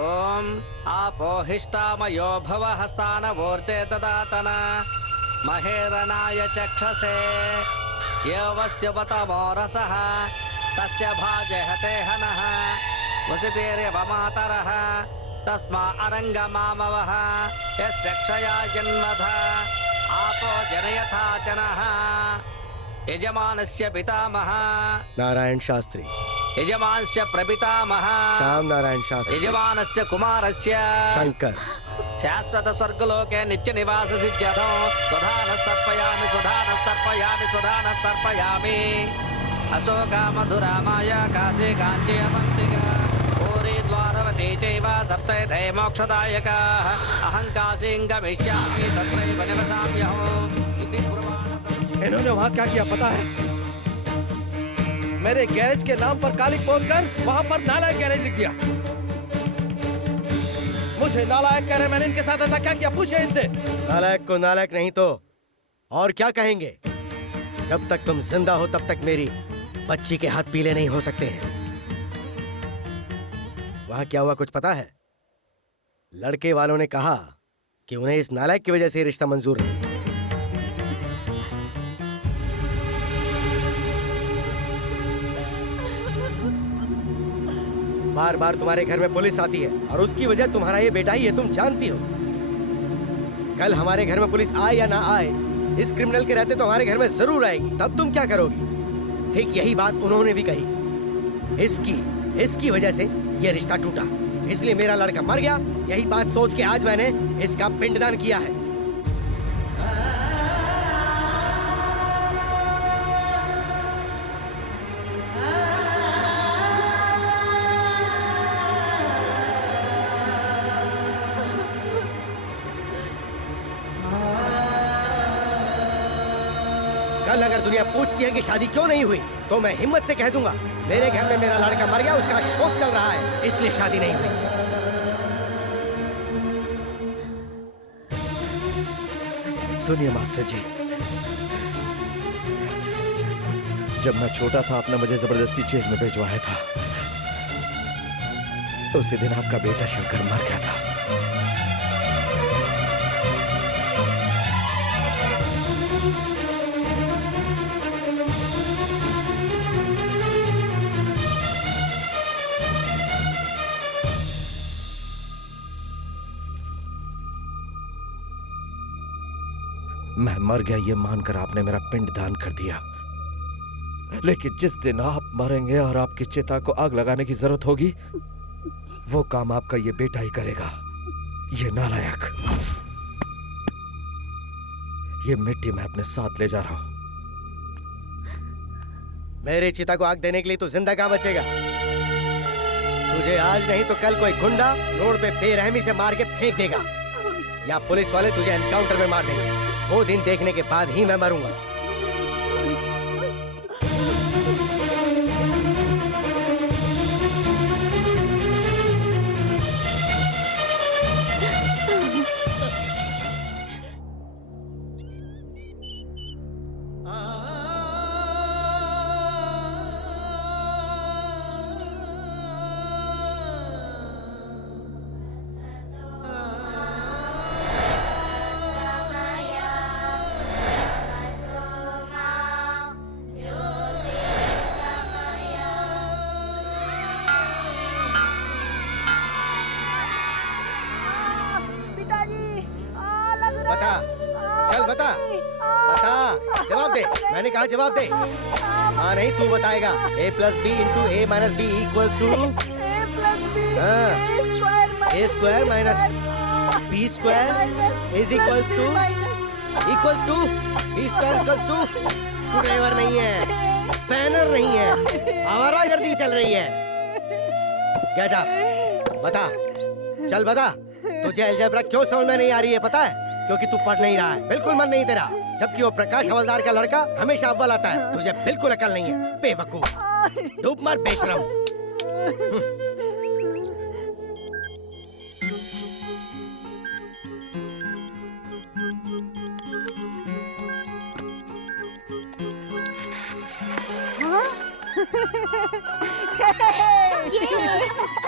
ओम आपोहिष्टामयो भवः स्थानवोर्ते ददातना महेरनाय चक्षसे यवस्य वतमो रसः तस्य भाजहते हनः वसितेर्यवमातरः तस्मा अरङ्गमामवः यस्य क्षया जन्मधः आपो जनयथा जनः यजमानस्य पितामहः नारायण शास्त्री। यजमानस्य प्रपितामहः श्याम नारायण शास्त्री। यजमानस्य कुमारस्य शंकर। शाश्वत स्वर्गलोके नित्य निवास सिद्ध्यर्थो स्वधान सर्पयामि स्वधान सर्पयामि स्वधान सर्पयामि अशोका मधुरा माया काशे काञ्ची अवन्तिका पूरी द्वारवती चैव सप्तैधे मोक्षदायकाः अहं काशीं गमिष्यामि तत्रैव निवसाम्यहम् इति पुराणम्। इन्होंने वहाँ क्या किया पता है? मेरे गैरेज के नाम पर कालिक बोलकर वहाँ पर नालायक गैरेज लिख दिया। मुझे नालायक कह रहे, मैंने इनके साथ ऐसा क्या किया? पूछे इनसे। नालायक को नालायक नहीं तो और क्या कहेंगे? जब तक तुम जिंदा हो तब तक मेरी बच्ची के हाथ पीले नहीं हो सकते हैं। वहां क्या हुआ कुछ पता है? लड़के वालों ने कहा कि उन्हें इस नालायक की वजह से रिश्ता मंजूर नहीं। बार बार तुम्हारे घर में पुलिस आती है और उसकी वजह तुम्हारा ये बेटा ही है, तुम जानती हो। कल हमारे घर में पुलिस आए या ना आए, इस क्रिमिनल के रहते तो हमारे घर में जरूर आएगी। तब तुम क्या करोगी? ठीक यही बात उन्होंने भी कही। इसकी वजह से ये रिश्ता टूटा, इसलिए मेरा लड़का मर गया। यही बात सोच के आज मैंने इसका पिंडदान किया है। कल अगर दुनिया पूछती है कि शादी क्यों नहीं हुई, तो मैं हिम्मत से कह दूंगा मेरे घर में मेरा लड़का मर गया, उसका शोक चल रहा है, इसलिए शादी नहीं हुई। सुनिए मास्टर जी, जब मैं छोटा था आपने मुझे जबरदस्ती जेल में भिजवाया था। उसी दिन आपका बेटा शंकर मर गया था। मैं मर गया ये मानकर आपने मेरा पिंड दान कर दिया, लेकिन जिस दिन आप मरेंगे और आपकी चिता को आग लगाने की जरूरत होगी, वो काम आपका ये बेटा ही करेगा। ये नालायक, ये मिट्टी मैं अपने साथ ले जा रहा हूं। मेरे चिता को आग देने के लिए तू जिंदा कहां बचेगा? तुझे आज नहीं तो कल कोई गुंडा रोड पे बेरहमी से मार के फेंक देगा, या पुलिस वाले तुझे एनकाउंटर में मार देंगे। वो दिन देखने के बाद ही मैं मरूंगा। बता, चल बता, बता, जवाब दे। मैंने कहा जवाब दे। हाँ नहीं तू बताएगा। a plus b into a minus b equals to a square minus b square is equals to b square equals to. Screwdriver नहीं है, स्पैनर नहीं है, आवारागर्दी चल रही है। गेट अप, बता, चल बता। तुझे अलजेब्रा क्यों समझ में नहीं आ रही है पता है? क्योंकि तू पढ़ नहीं रहा है, बिल्कुल मन नहीं तेरा। जबकि वो प्रकाश हवलदार का लड़का हमेशा अव्वल आता है। तुझे बिल्कुल अकल नहीं है, बेवकूफ, डूब मर बेशरम।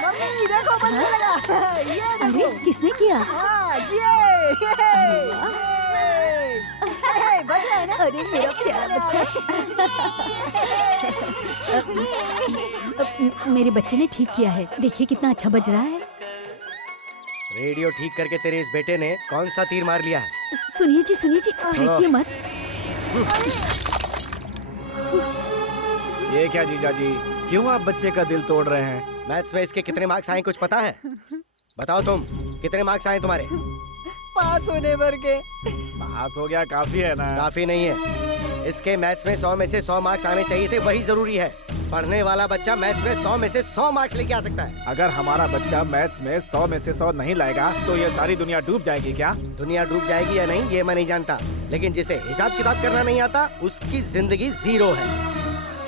मम्मी देखो बजने लगा। ये देखो। अरे किसने किया? बज रहा है ना? अरे मेरा प्यारा बच्चा। मेरे बच्चे ने ठीक किया है, देखिए कितना अच्छा बज रहा है। रेडियो ठीक करके तेरे इस बेटे ने कौन सा तीर मार लिया है? सुनिए जी फेंकिए मत। ये क्या जीजा जी, क्यों आप बच्चे का दिल तोड़ रहे हैं? मैथ्स में इसके कितने मार्क्स आए कुछ पता है? बताओ तुम, कितने मार्क्स आए तुम्हारे? पास होने भर के। पास हो गया काफी है ना? काफी नहीं है, इसके मैथ्स में 100 में से 100 मार्क्स आने चाहिए थे, वही जरूरी है। पढ़ने वाला बच्चा मैथ्स में 100 में से 100 मार्क्स लेके आ सकता है। अगर हमारा बच्चा मैथ्स में 100 में से 100 नहीं लाएगा तो ये सारी दुनिया डूब जाएगी क्या? दुनिया डूब जाएगी या नहीं ये मैं नहीं जानता, लेकिन जिसे हिसाब किताब करना नहीं आता उसकी जिंदगी जीरो है।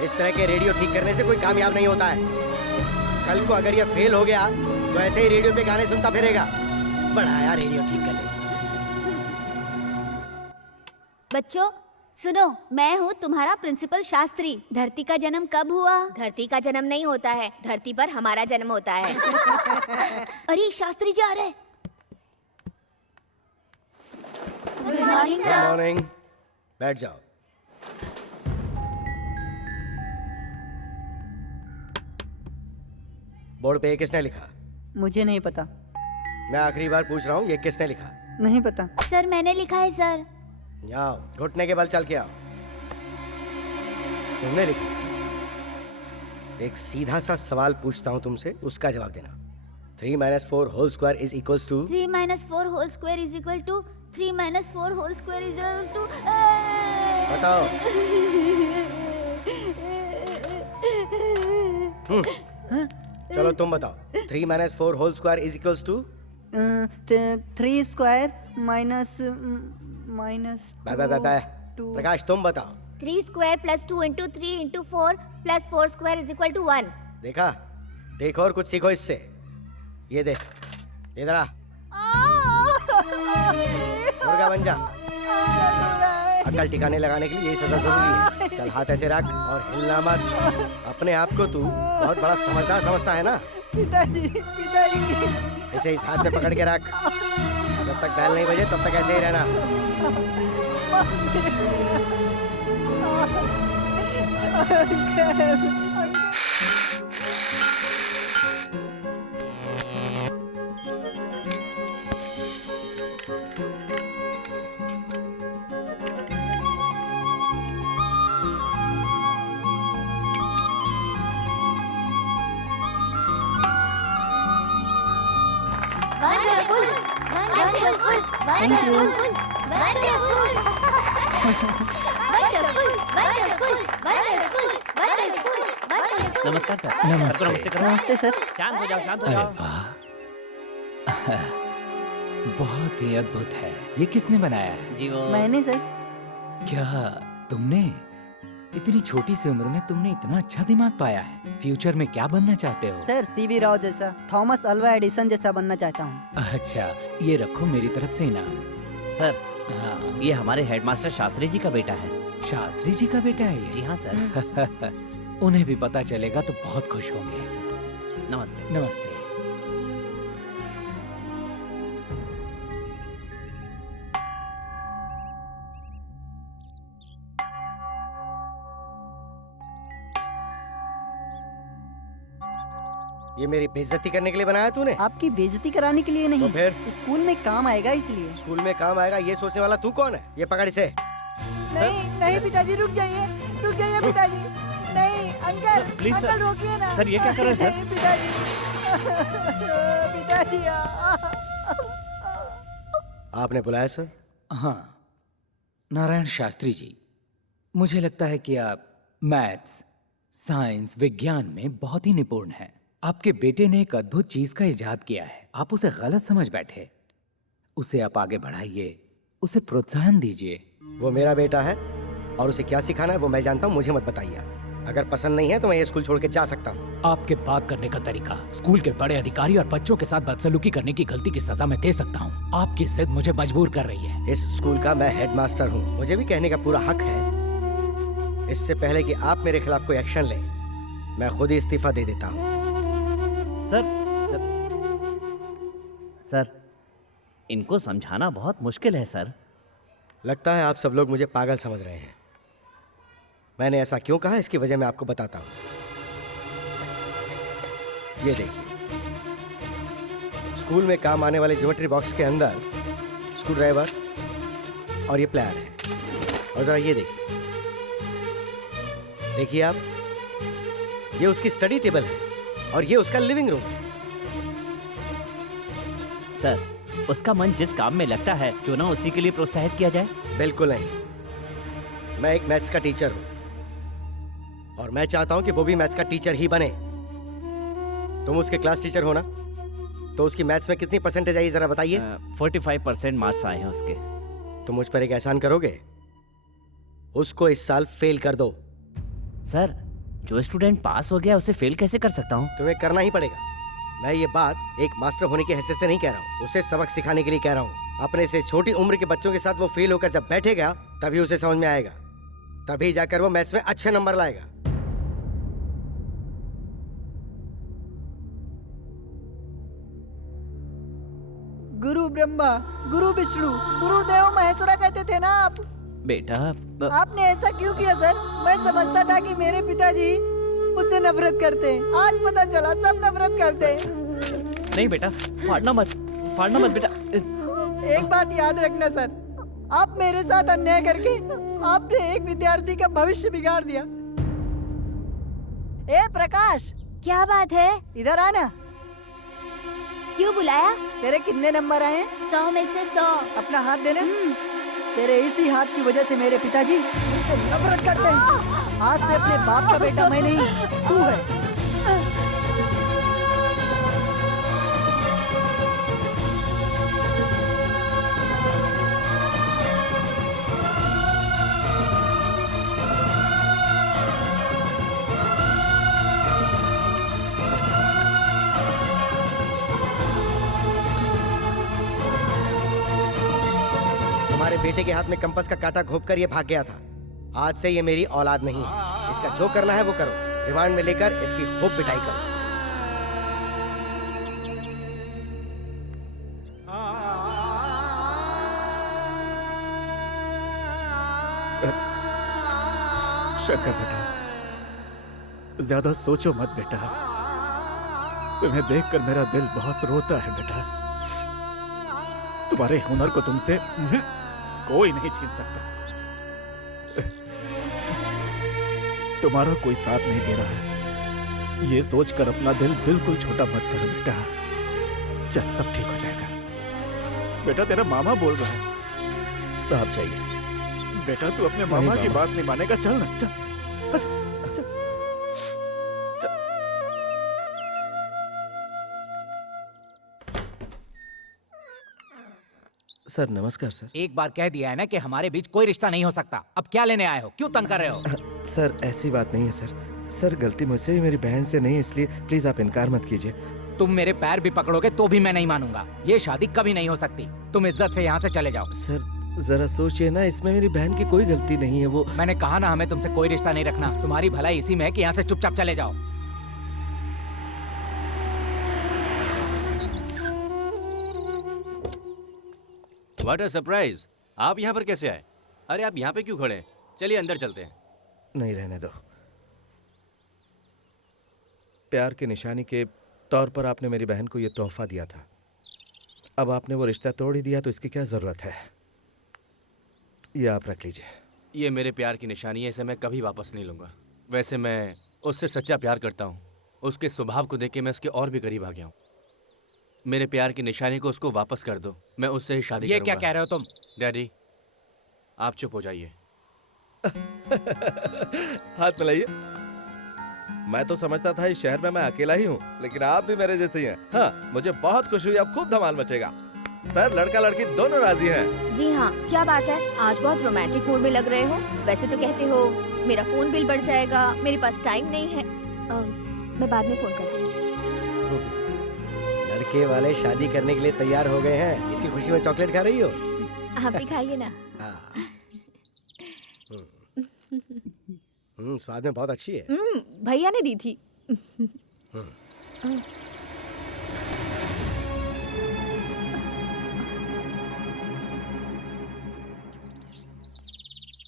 इस तरह के रेडियो ठीक करने से कोई कामयाब नहीं होता है। कल को अगर ये फेल हो गया तो ऐसे ही रेडियो पे गाने सुनता फिरेगा। बढ़ाया रेडियो ठीक करने। बच्चों सुनो, मैं हूँ तुम्हारा प्रिंसिपल शास्त्री। धरती का जन्म कब हुआ? धरती का जन्म नहीं होता है, धरती पर हमारा जन्म होता है। अरे शास्त्री जी आ रहे। गुड मॉर्निंग गुड मॉर्निंग, बैठ जाओ। बोर्ड पे ये किसने लिखा? मुझे नहीं पता। मैं आखिरी बार पूछ रहा हूँ, ये किसने लिखा? नहीं पता। सर मैंने लिखा है सर। आओ, घुटने के बल चल के आओ। तुमने लिखा? एक सीधा सा सवाल पूछता हूँ तुमसे, उसका जवाब देना। 3 - 4 whole square is equals to 3 - 4 whole square is equal to 3 - 4 whole square is equal to. बताओ। चलो तुम बताओ। 3 - 4 whole square is equals to 3 square minus Prakash तुम बताओ। 3 square plus 2 into 3 into 4 plus 4 square is equal to 1। देखा, देखो और कुछ सीखो इससे। ये देख, इधर आ, मुर्गा बन जा। अकल ठिकाने लगाने के लिए यही सजा जरूरी है। चल हाथ ऐसे रख और हिलना मत। अपने आप को तू बहुत बड़ा समझदार समझता है ना? पिताजी। ऐसे इस हाथ में पकड़ के रख, जब तक बैल नहीं बजे तब तक ऐसे ही रहना। नमस्कार सर। नमस्ते। नमस्ते करो। नमस्ते सर। शांत हो जाओ, शांत हो अरे जाओ। वाह, बहुत ही अद्भुत है। ये किसने बनाया है? जी वो मैंने सर। क्या तुमने? इतनी छोटी सी उम्र में तुमने इतना अच्छा दिमाग पाया है। फ्यूचर में क्या बनना चाहते हो? सर सीवी राव जैसा, थॉमस अल्वा एडिसन जैसा बनना चाहता हूँ। अच्छा, ये रखो मेरी तरफ से इनाम। सर, हाँ, ये हमारे हेडमास्टर शास्त्री जी का बेटा है। शास्त्री जी का बेटा है ये? जी हाँ सर। उन्हें भी पता चलेगा तो बहुत खुश होंगे। नमस्ते। नमस्ते। ये मेरी बेइज्जती करने के लिए बनाया तूने? आपकी बेइज्जती कराने के लिए नहीं, तो फिर? स्कूल में काम आएगा इसलिए। स्कूल में काम आएगा ये सोचने वाला तू कौन है? ये पकड़ इसे। नहीं पिताजी, रुक जाइए पिताजी। नहीं अंकल, प्लीज सर। अंकल रोकिए ना। सर, ये क्या कर रहे हैं सर? नहीं, पिताजी। आपने बुलाया सर? हाँ, नारायण शास्त्री जी, मुझे लगता है कि आप मैथ्स, साइंस, विज्ञान में बहुत ही निपुण हैं। आपके बेटे ने एक अद्भुत चीज का इजाद किया है। आप उसे गलत समझ बैठे। उसे आप आगे बढ़ाइए, उसे प्रोत्साहन दीजिए। वो मेरा बेटा है और उसे क्या सिखाना है वो मैं जानता हूँ, मुझे मत बताइए। अगर पसंद नहीं है तो मैं ये स्कूल छोड़ के जा सकता हूँ। आपके बात करने का तरीका स्कूल के बड़े अधिकारी और बच्चों के साथ बदसलूकी करने की गलती की सजा मैं दे सकता हूँ। आपकी जिद मुझे मजबूर कर रही है। इस स्कूल का मैं हेडमास्टर हूँ, मुझे भी कहने का पूरा हक है। इससे पहले कि आप मेरे खिलाफ कोई एक्शन लें, मैं खुद ही इस्तीफा दे देता हूँ। सर, इनको समझाना बहुत मुश्किल है सर। लगता है आप सब लोग मुझे पागल समझ रहे हैं। मैंने ऐसा क्यों कहा इसकी वजह मैं आपको बताता हूँ। ये देखिए, स्कूल में काम आने वाले ज्योमेट्री बॉक्स के अंदर स्क्रू ड्राइवर, और ये प्लेयर है। और जरा ये देखिए, देखिए आप, ये उसकी स्टडी टेबल है और ये उसका लिविंग रूम है। सर, उसका मन जिस काम में लगता है क्यों ना उसी के लिए प्रोत्साहित किया जाए। बिल्कुल नहीं, मैं एक मैथ्स का टीचर हूँ और मैं चाहता हूँ कि वो भी मैथ्स का टीचर ही बने। तुम उसके क्लास टीचर हो ना, तो उसकी मैथ्स में कितनी परसेंटेज आई जरा बताइए। 45% मार्क्स आए हैं उसके। तुम मुझ पर एक एहसान करोगे, उसको इस साल फेल कर दो। सर, जो स्टूडेंट पास हो गया उसे फेल कैसे कर सकता हूँ? तुम्हें करना ही पड़ेगा। मैं ये बात एक मास्टर होने की हैसियत से नहीं कह रहा हूँ, उसे सबक सिखाने के लिए कह रहा हूँ। अपने से छोटी उम्र के बच्चों के साथ वो फेल होकर जब बैठेगा तभी उसे समझ में आएगा, तभी जाकर वो मैथ्स में अच्छे नंबर लाएगा। गुरु ब्रह्मा, गुरु विष्णु, गुरुदेव महेश्वरा कहते थे ना आप। बेटा, आपने ऐसा क्यों किया सर? मैं समझता था कि मेरे पिताजी मुझसे नफरत करते हैं, आज पता चला सब नफरत करते हैं। नहीं बेटा, फाड़ना मत बेटा। एक बात याद रखना सर, आप मेरे साथ अन्याय करके आपने एक विद्यार्थी का भविष्य बिगाड़ दिया। ए प्रकाश, क्या बात है? इधर आना। क्यों बुलाया? तेरे कितने नंबर आए? 100 में से 100। अपना हाथ देना। तेरे इसी हाथ की वजह से मेरे पिताजी मुझसे नफरत करते हैं। आज से अपने बाप का बेटा मैं नहीं, तू है। तुम्हारे बेटे के हाथ में कंपास का कांटा घोंपकर ये भाग गया था। आज से ये मेरी औलाद नहीं है। इसका जो करना है वो करो, रिमांड में लेकर इसकी खूब पिटाई करो। शंकर बेटा, ज्यादा सोचो मत बेटा, तुम्हें देखकर मेरा दिल बहुत रोता है बेटा। तुम्हारे हुनर को तुमसे कोई नहीं छीन सकता। तुम्हारा कोई साथ नहीं दे रहा है, ये सोचकर अपना दिल बिल्कुल छोटा मत करो बेटा। चल, सब ठीक हो जाएगा। बेटा, तेरा मामा बोल रहा है। तो आप चाहिए बेटा, तू अपने मामा की बात नहीं मानेगा। चल ना, चल। सर नमस्कार सर। एक बार कह दिया है ना कि हमारे बीच कोई रिश्ता नहीं हो सकता। अब क्या लेने आए हो? क्यों तंग कर रहे हो? सर ऐसी बात नहीं है सर। सर गलती मुझसे ही, मेरी बहन से नहीं, इसलिए प्लीज आप इनकार मत कीजिए। तुम मेरे पैर भी पकड़ोगे तो भी मैं नहीं मानूंगा। ये शादी कभी नहीं हो सकती। तुम इज्जत से यहाँ से चले जाओ। सर जरा सोचिए ना, इसमें मेरी बहन की कोई गलती नहीं है। वो मैंने कहा ना, हमें तुमसे कोई रिश्ता नहीं रखना। तुम्हारी भलाई इसी में है कि यहाँ से चुपचाप चले जाओ। What a surprise! आप यहाँ पर कैसे आए? अरे आप यहाँ पे क्यों खड़े हैं? चलिए अंदर चलते हैं। नहीं, रहने दो। प्यार की निशानी के तौर पर आपने मेरी बहन को ये तोहफा दिया था। अब आपने वो रिश्ता तोड़ ही दिया तो इसकी क्या जरूरत है? ये आप रख लीजिए। ये मेरे प्यार की निशानी है, इसे मैं कभी वापस नहीं लूँगा। वैसे मैं उससे सच्चा प्यार करता हूँ। उसके स्वभाव को देख के मैं उसके और भी करीब आ गया हूँ। मेरे प्यार की निशानी को उसको वापस कर दो, मैं उससे ही शादी करूँगा। ये क्या कह रहे हो तुम? डैडी, आप चुप हो जाइए। हाथ मिलाइए। मैं तो समझता था इस शहर में मैं अकेला ही हूँ, लेकिन आप भी मेरे जैसे ही हैं। हाँ, मुझे बहुत खुशी हुई। अब खूब धमाल मचेगा। सर, लड़का लड़की दोनों राजी हैं। जी हाँ, क्या बात है? आज बहुत रोमांटिक मूड में लग रहे हो। वैसे तो कहते हो मेरा फोन बिल बढ़ जाएगा, मेरे पास टाइम नहीं है। मैं बाद में फोन करती हूँ। लड़के वाले शादी करने के लिए तैयार हो गए हैं। इसी खुशी में चॉकलेट खा रही हो? आप भी खाइए ना। स्वाद में बहुत अच्छी है। भैया ने दी थी।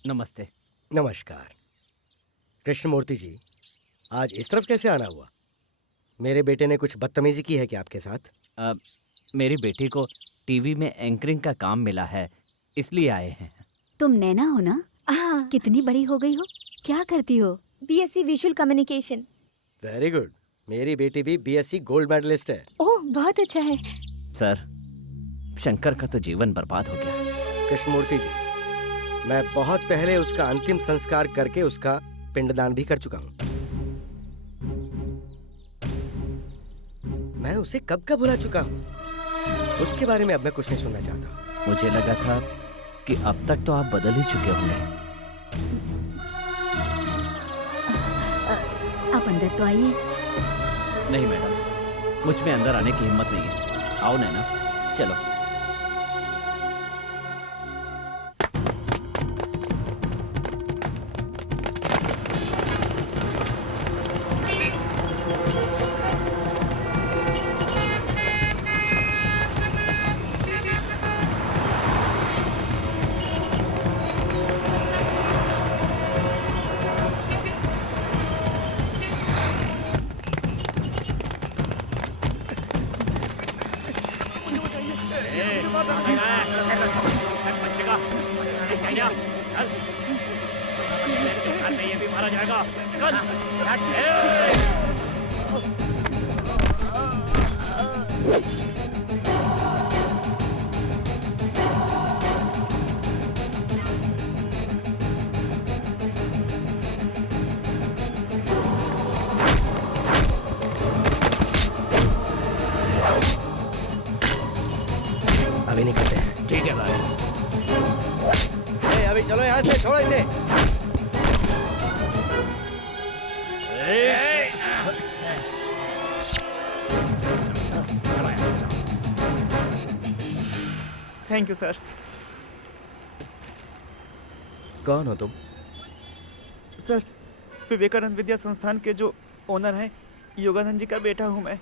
नमस्ते। नमस्कार। कृष्णमूर्ति जी, आज इस तरफ कैसे आना हुआ? मेरे बेटे ने कुछ बदतमीजी की है क्या आपके साथ? मेरी बेटी को टीवी में एंकरिंग का काम मिला है, इसलिए आए हैं। तुम नैना हो ना? हाँ। कितनी बड़ी हो गई हो? क्या करती हो? BSc visual communication. Very good. मेरी बेटी भी बीएससी गोल्ड मेडलिस्ट है। ओह, बहुत अच्छा है। सर, शंकर का तो जीवन बर्बाद हो गया। कृष्णमूर्ति जी, मैं बहुत पहले उसका अंतिम संस्कार करके उसका पिंडदान भी कर चुका हूँ। मैं उसे कब का भुला चुका हूँ। उसके बारे में अब मैं कुछ नहीं सुनना चाहता। मुझे लगा था कि अब तक तो आप बदल ही चुके होंगे। आप अंदर तो आइए। नहीं मैडम, मुझ में अंदर आने की हिम्मत नहीं है। आओ नैना, चलो। अभी नहीं करते। ठीक है भाई। अभी चलो यहाँ से, छोड़ो इसे। Thank you sir. कौन हो तुम? सर, विवेकानंद विद्या संस्थान के जो ओनर हैं, योगानंद जी का बेटा हूँ मैं।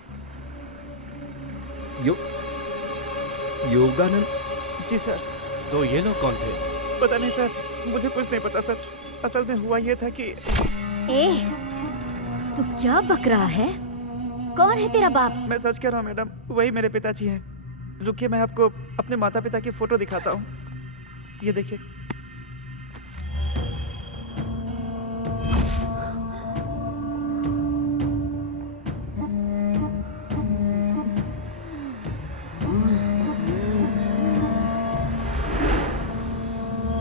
योगानंद? जी सर। तो ये लोग कौन थे? पता नहीं सर, मुझे कुछ नहीं पता सर। असल में हुआ ये था कि तू क्या बक रहा है? कौन है तेरा बाप? मैं सच कह रहा हूँ मैडम, वही मेरे पिताजी हैं। रुकिए, मैं आपको अपने माता पिता की फोटो दिखाता हूँ। ये देखिए।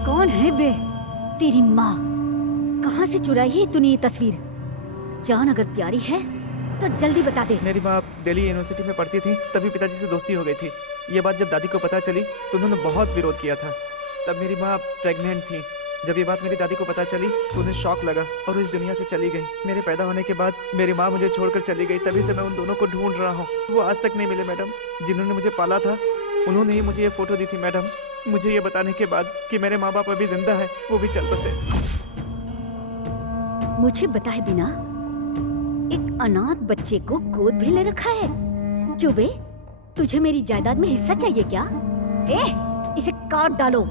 कौन है बे? तेरी माँ। कहाँ से चुराई है तूने ये तस्वीर? जान अगर प्यारी है तो जल्दी बता दे। मेरी माँ दिल्ली यूनिवर्सिटी में पढ़ती थी, तभी पिताजी से दोस्ती हो गई थी। ये बात जब दादी को पता चली तो उन्होंने बहुत विरोध किया था। तब मेरी माँ प्रेग्नेंट थी। जब ये बात मेरी दादी को पता चली तो उन्हें शॉक लगा और इस दुनिया से चली गई। मेरे पैदा होने के बाद मेरी माँ मुझे छोड़कर चली गई। तभी से मैं उन दोनों को ढूंढ रहा हूँ। वो आज तक नहीं मिले मैडम। जिन्होंने मुझे पाला था उन्होंने ही मुझे ये फोटो दी थी मैडम। मुझे ये बताने के बाद कि मेरे माँ बाप अभी जिंदा है, वो भी चल बसे। मुझे बताए बिना एक अनाथ बच्चे को गोद भी ले रखा है। क्यों बे? तुझे मेरी जायदाद में हिस्सा चाहिए क्या? इसे काट डालो।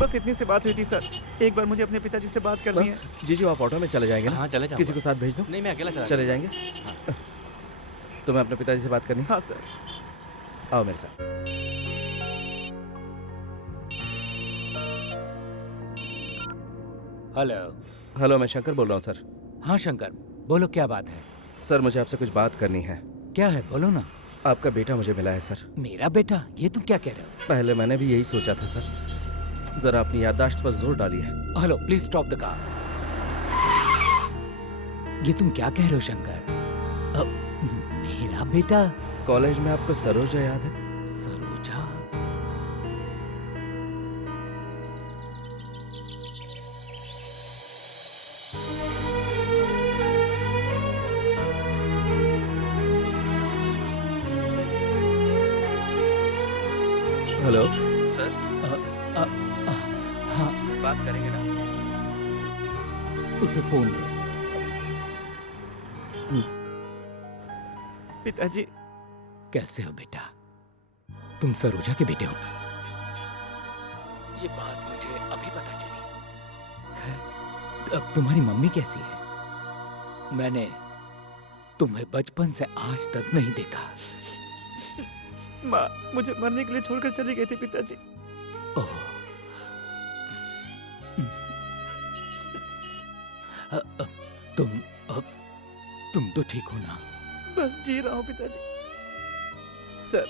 बस इतनी सी बात हुई थी सर। एक बार मुझे अपने पिताजी से बात करनी है। जीजू, आप ऑटो में चले जाएंगे ना? हाँ, चले जाऊंगा। किसी को साथ भेज दो। नहीं, मैं अकेला चले जाएंगे। तो मैं अपने पिताजी से बात करनी। हाँ सर। आओ मेरे साथ। हेलो। हेलो, मैं शंकर बोल रहा हूँ सर। हाँ शंकर, बोलो क्या बात है? सर, मुझे आपसे कुछ बात करनी है। क्या है, बोलो ना। आपका बेटा मुझे मिला है सर। मेरा बेटा? ये तुम क्या कह रहे हो? पहले मैंने भी यही सोचा था सर। जरा अपनी याददाश्त पर जोर डालिए। Hello, please stop the car. ये तुम क्या कह रहे हो शंकर? मेरा बेटा? कॉलेज में आपको सरोजा याद है? सरोजा? Hello sir. हाँ, बात करेंगे ना? उसे फोन दे। पिताजी। कैसे हो बेटा? तुम सरोजा के बेटे हो ना? ये बात मुझे अभी पता चली। खैर, अब तुम्हारी मम्मी कैसी है? मैंने तुम्हें बचपन से आज तक नहीं देखा। माँ मुझे मरने के लिए छोड़कर चली गई थी पिताजी। ओह, तो ठीक हो ना? बस जी रहा हूँ पिताजी। सर।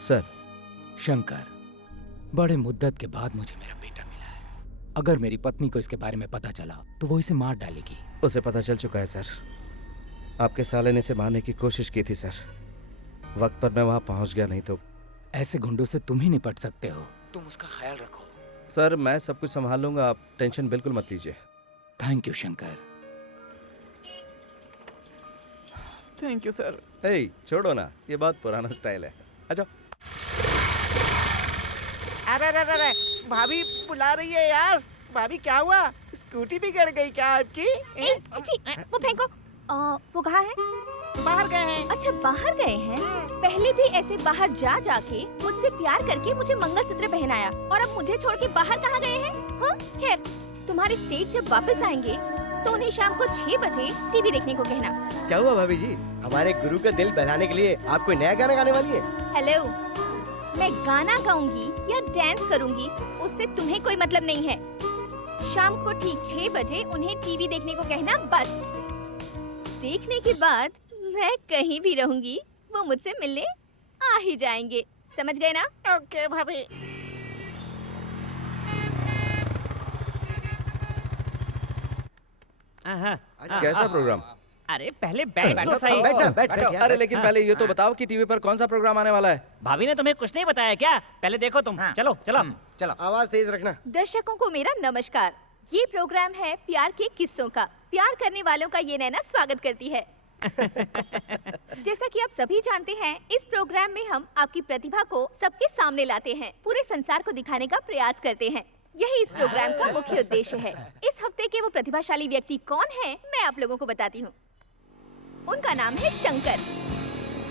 सर। शंकर, बड़े मुद्दत के बाद मुझे मेरा बेटा मिला है। अगर मेरी पत्नी को इसके बारे में पता चला तो वो इसे मार डालेगी। उसे पता चल चुका है सर। आपके साले ने इसे मारने की कोशिश की थी सर। वक्त पर मैं वहां पहुंच गया, नहीं तो। ऐसे गुंडों से तुम ही निपट सकते हो। तुम उसका ख्याल रखो। सर मैं सब कुछ संभाल लूंगा, आप टेंशन बिल्कुल मत लीजिए। Thank you Shankar. Thank you sir. छोड़ो ना, ये बहुत पुराना स्टाइल है। अच्छा। अरे भाभी बुला रही है यार। भाभी क्या हुआ? स्कूटी बिगड़ गई क्या आपकी? चीची, वो फेंको। वो कहाँ है? बाहर गए हैं। अच्छा बाहर गए हैं। पहले भी ऐसे बाहर जा जाके मुझसे प्यार करके मुझे मंगलसूत्र पहनाया और अब मुझे छोड़ के बाहर कहाँ गए हैं? हाँ खैर, तुम्हारे सेठ जब वापस आएंगे तो उन्हें शाम को 6 बजे टीवी देखने को कहना। क्या हुआ भाभी जी? हमारे गुरु का दिल बहलाने के लिए आप कोई नया गाना गाने वाली है? हेलो, मैं गाना गाऊंगी या डांस करूंगी उससे तुम्हें कोई मतलब नहीं है। शाम को ठीक 6 बजे उन्हें टीवी देखने को कहना बस। देखने के बाद मैं कहीं भी रहूंगी, वो मुझसे मिलने आ ही जाएंगे। समझ गए ना? ओके भाभी। कैसा प्रोग्राम? अरे पहले बैठ तो सही। बैठो। अरे लेकिन पहले ये तो बताओ कि टीवी पर कौन सा प्रोग्राम आने वाला है? भाभी ने तुम्हें कुछ नहीं बताया क्या? पहले देखो तुम। चलो चलो चलो। आवाज तेज रखना। दर्शकों को मेरा नमस्कार। ये प्रोग्राम है प्यार के किस्सों का। प्यार करने वालों का ये नैना स्वागत करती है। जैसा कि आप सभी जानते हैं, इस प्रोग्राम में हम आपकी प्रतिभा को सबके सामने लाते हैं, पूरे संसार को दिखाने का प्रयास करते हैं। यही इस प्रोग्राम का मुख्य उद्देश्य है। इस हफ्ते के वो प्रतिभाशाली व्यक्ति कौन है, मैं आप लोगों को बताती हूँ। उनका नाम है शंकर।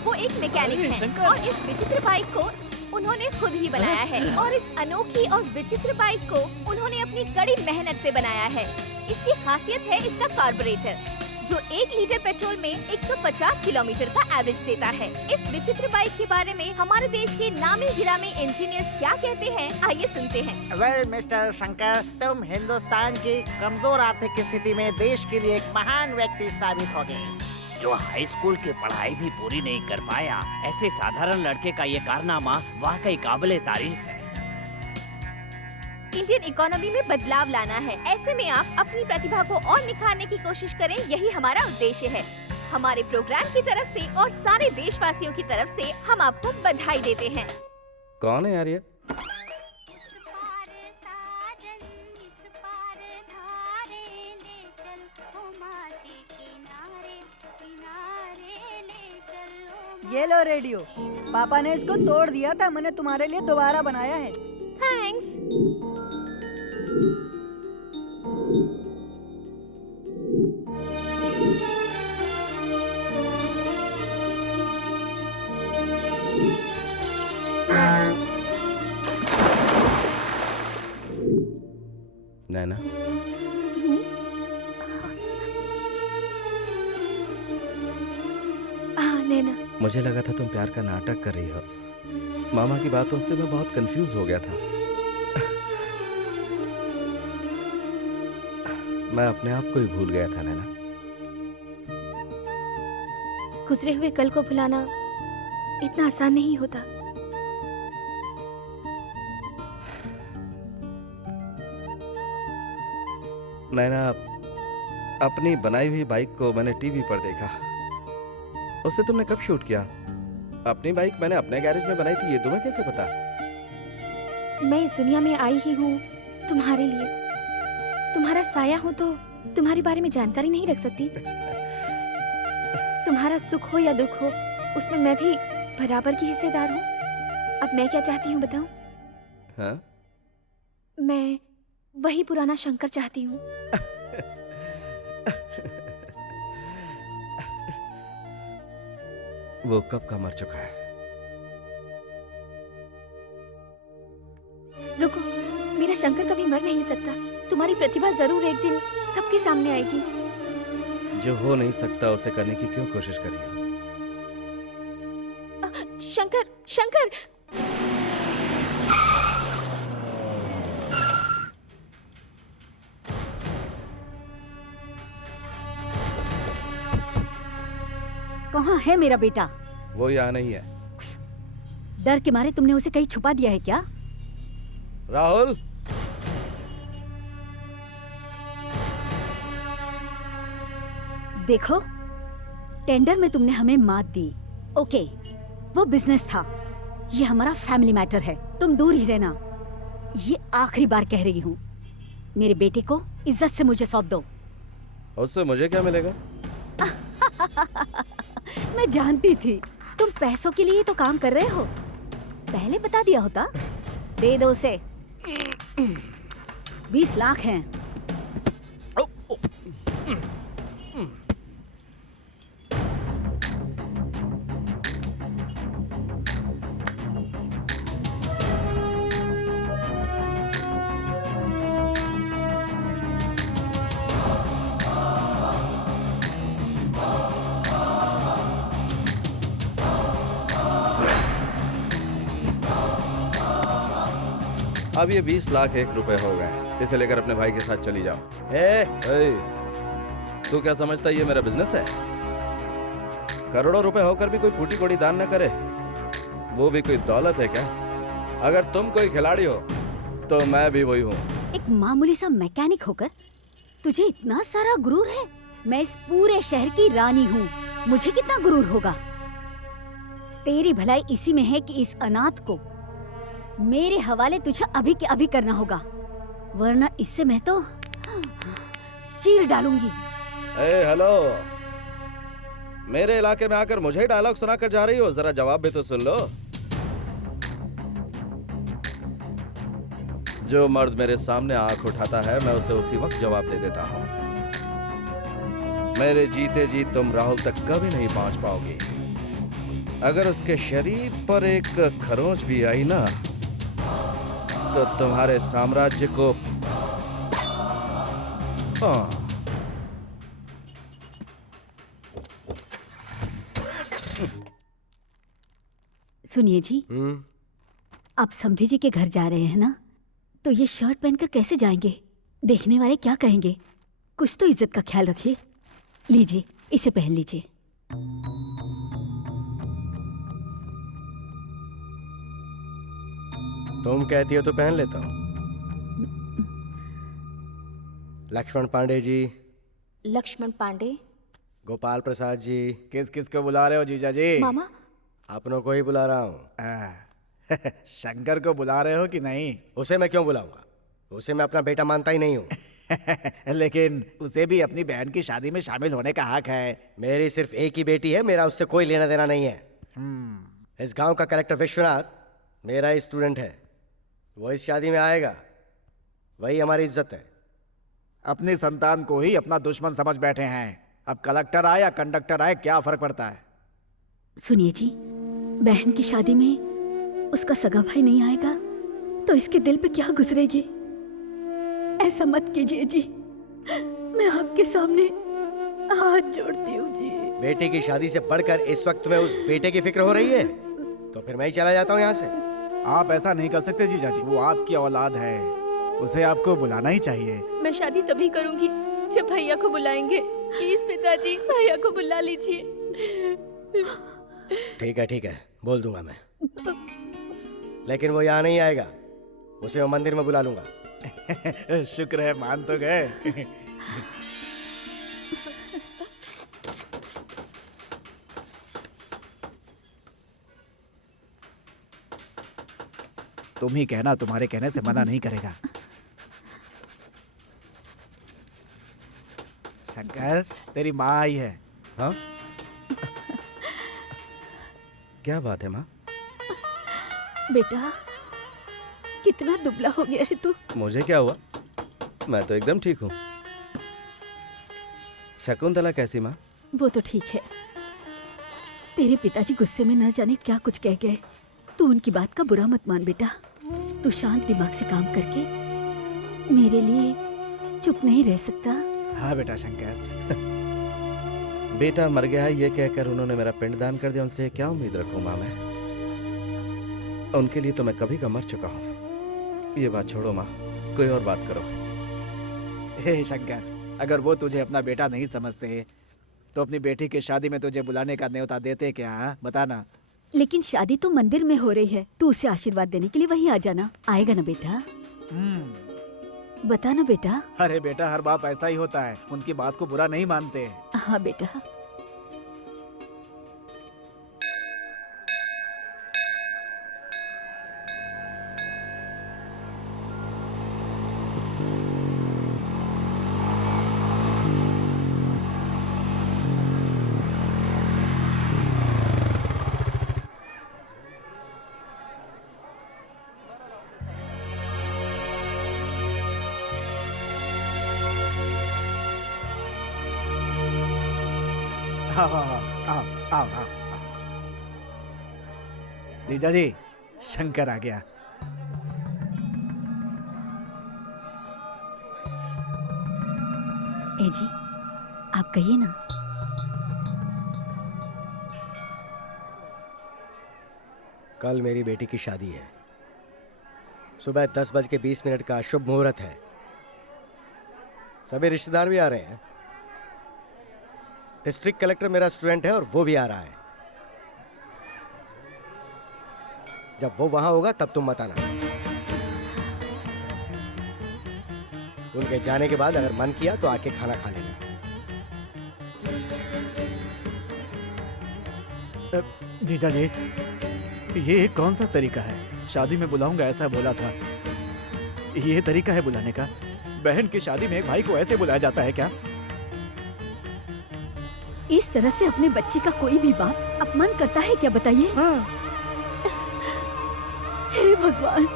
वो एक मैकेनिक हैं और इस विचित्र बाइक को उन्होंने खुद ही बनाया है और इस अनोखी और विचित्र बाइक को उन्होंने अपनी कड़ी मेहनत से बनाया है। इसकी खासियत है इसका कार्बोरेटर, जो 1 लीटर पेट्रोल में 150 किलोमीटर का एवरेज देता है। इस विचित्र बाइक के बारे में हमारे देश के नामी गिरामी इंजीनियर्स क्या कहते हैं, आइए सुनते हैं। वेल मिस्टर शंकर, तुम हिंदुस्तान की कमजोर आर्थिक स्थिति में देश के लिए एक महान व्यक्ति साबित हो गए। जो हाई स्कूल की पढ़ाई भी पूरी नहीं कर पाया, ऐसे साधारण लड़के का ये कारनामा वाकई काबिले तारीफ है। इंडियन इकोनॉमी में बदलाव लाना है। ऐसे में आप अपनी प्रतिभा को और निखारने की कोशिश करें, यही हमारा उद्देश्य है। हमारे प्रोग्राम की तरफ से और सारे देशवासियों की तरफ से हम आपको बधाई देते हैं। कौन है यार ये? ये लो रेडियो। पापा ने इसको तोड़ दिया था, मैंने तुम्हारे लिए दोबारा बनाया है। थैंक्स। नैना, नैना, मुझे लगा था तुम प्यार का नाटक कर रही हो। मामा की बातों से मैं बहुत कंफ्यूज हो गया था। मैं अपने आप को ही भूल गया था नैना। गुजरे हुए कल को भुलाना इतना आसान नहीं होता। नैना, अपनी बनाई हुई बाइक को मैंने टीवी पर देखा। उसे तुमने कब शूट किया? अपनी बाइक मैंने अपने गैरेज में बनाई थी, ये तुम्हें कैसे पता? मैं इस दुनिया में आई ही हूँ तुम्हारे लिए। तुम्हारा साया हूँ तो तुम्हारे बारे में जानकारी नहीं रख सकती। तुम्हारा सुख हो या दुख हो, उसमें मैं भी बराबर की हिस्सेदार हूँ। अब मैं क्या चाहती हूँ बताऊँ? हाँ? मैं वही पुराना शंकर चाहती हूँ। वो कब का मर चुका है। रुको, मेरा शंकर कभी मर नहीं सकता। तुम्हारी प्रतिभा जरूर एक दिन सबके सामने आएगी। जो हो नहीं सकता उसे करने की क्यों कोशिश करी? शंकर, शंकर! कहाँ है मेरा बेटा? वो यहाँ नहीं है। डर के मारे तुमने उसे कहीं छुपा दिया है क्या? राहुल, देखो, टेंडर में तुमने हमें मात दी। ओके, वो बिजनेस था, ये हमारा फैमिली मैटर है। तुम दूर ही रहना। ये आखिरी बार कह रही हूँ, मेरे बेटे को इज्जत से मुझे सौंप दो। उससे मुझे क्या मिलेगा? मैं जानती थी तुम पैसों के लिए तो काम कर रहे हो। पहले बता दिया होता। दे दो उसे। 20 लाख हैं। अब ये 20 लाख 1 रुपए हो गए। इसे लेकर अपने भाई के साथ चली जाओ। ए, तू क्या समझता है ये मेरा बिजनेस है? करोड़ों रुपए होकर भी कोई फूटी कोड़ी दान न करे, वो भी कोई दौलत है क्या? अगर तुम कोई खिलाड़ी हो तो मैं भी वही हूँ। एक मामूली सा मैकेनिक होकर तुझे इतना सारा गुरूर है। मैं इस पूरे शहर की रानी हूँ, मुझे कितना गुरूर होगा? तेरी भलाई इसी में है कि इस अनाथ को मेरे हवाले तुझे अभी के अभी करना होगा, वरना इससे मैं तो चीर डालूंगी। ए, हेलो, मेरे इलाके में आकर मुझे डायलॉग सुनाकर जा रही हो? जरा जवाब भी तो सुन लो। जो मर्द मेरे सामने आंख उठाता है मैं उसे उसी वक्त जवाब दे देता हूँ। मेरे जीते जी तुम राहुल तक कभी नहीं पहुंच पाओगी। अगर उसके शरीर पर एक खरोंच भी आई ना तो तुम्हारे साम्राज्य को सुनिए जी, आप समधी जी के घर जा रहे हैं ना, तो ये शर्ट पहनकर कैसे जाएंगे? देखने वाले क्या कहेंगे? कुछ तो इज्जत का ख्याल रखिए। लीजिए, इसे पहन लीजिए। तुम कहती हो तो पहन लेता हूँ। लक्ष्मण पांडे जी। लक्ष्मण पांडे? गोपाल प्रसाद जी। किस किस को बुला रहे हो जीजा जी? मामा। अपनों को ही बुला रहा हूँ। शंकर को बुला रहे हो कि नहीं? उसे मैं क्यों बुलाऊंगा? उसे मैं अपना बेटा मानता ही नहीं हूँ। लेकिन उसे भी अपनी बहन की शादी में शामिल होने का हक है। मेरी सिर्फ एक ही बेटी है, मेरा उससे कोई लेना देना नहीं है। इस गांव का कलेक्टर विश्वनाथ मेरा ही स्टूडेंट है, वो इस शादी में आएगा, वही हमारी इज्जत है। अपनी संतान को ही अपना दुश्मन समझ बैठे हैं। अब कलेक्टर आए या कंडक्टर आए, क्या फर्क पड़ता है? सुनिए जी, बहन की शादी में उसका सगा भाई नहीं आएगा तो इसके दिल पे क्या गुजरेगी? ऐसा मत कीजिए जी, मैं आपके सामने हाथ जोड़ती हूँ जी। बेटे की शादी से बढ़कर इस वक्त तुम्हें उस बेटे की फिक्र हो रही है, तो फिर मैं ही चला जाता हूँ यहाँ से। आप ऐसा नहीं कर सकते जीजा जी, वो आपकी औलाद है, उसे आपको बुलाना ही चाहिए। मैं शादी तभी करूंगी जब भैया को बुलाएंगे। प्लीज पिताजी, भैया को बुला लीजिए। ठीक है, बोल दूंगा मैं, लेकिन वो यहाँ नहीं आएगा, उसे मैं मंदिर में बुला लूंगा। शुक्र है मान तो गए। तुम ही कहना, तुम्हारे कहने से मना नहीं करेगा। शंकर, तेरी माँ आई है। हाँ? क्या बात है माँ? बेटा, कितना दुबला हो गया है तू। मुझे क्या हुआ? मैं तो एकदम ठीक हूँ। शकुंतला कैसी माँ? वो तो ठीक है। तेरे पिताजी गुस्से में न जाने क्या कुछ कह गए। तू उनकी बात का बुरा मत मान बेटा। तू शांत दिमाग से काम करके मेरे लिए चुप नहीं रह सकता। हाँ बेटा शंकर। बेटा मर गया है ये कहकर उन्होंने मेरा पिंडदान कर दिया, उनसे क्या उम्मीद रखूं माँ मैं? उनके लिए तो मैं कभी का मर चुका हूँ। ये बात छोड़ो माँ, कोई और बात करो। हे शंकर, अगर वो तुझे अपना बेटा नहीं समझते तो अपनी बेटी की शादी में तुझे बुलाने का न्योता देते क्या? हाँ? बताना। लेकिन शादी तो मंदिर में हो रही है, तू उसे आशीर्वाद देने के लिए वहीं आ जाना। आएगा ना बेटा? बता ना बेटा। अरे बेटा, हर बाप ऐसा ही होता है, उनकी बात को बुरा नहीं मानते। हाँ बेटा। आओ। जीजा जी, शंकर आ गया। ए जी, आप कहिए ना। कल मेरी बेटी की शादी है। सुबह 10:20 का शुभ मुहूर्त है। सभी रिश्तेदार भी आ रहे हैं। डिस्ट्रिक्ट कलेक्टर मेरा स्टूडेंट है और वो भी आ रहा है। जब वो वहां होगा तब तुम मत आना। उनके जाने के बाद अगर मन किया तो आके खाना खा लेना। जीजा जी, ये कौन सा तरीका है? शादी में बुलाऊंगा ऐसा बोला था, ये तरीका है बुलाने का? बहन की शादी में एक भाई को ऐसे बुलाया जाता है क्या? इस तरह से अपने बच्चे का कोई भी बाप अपमान करता है क्या, बताइए? हाँ। हे भगवान,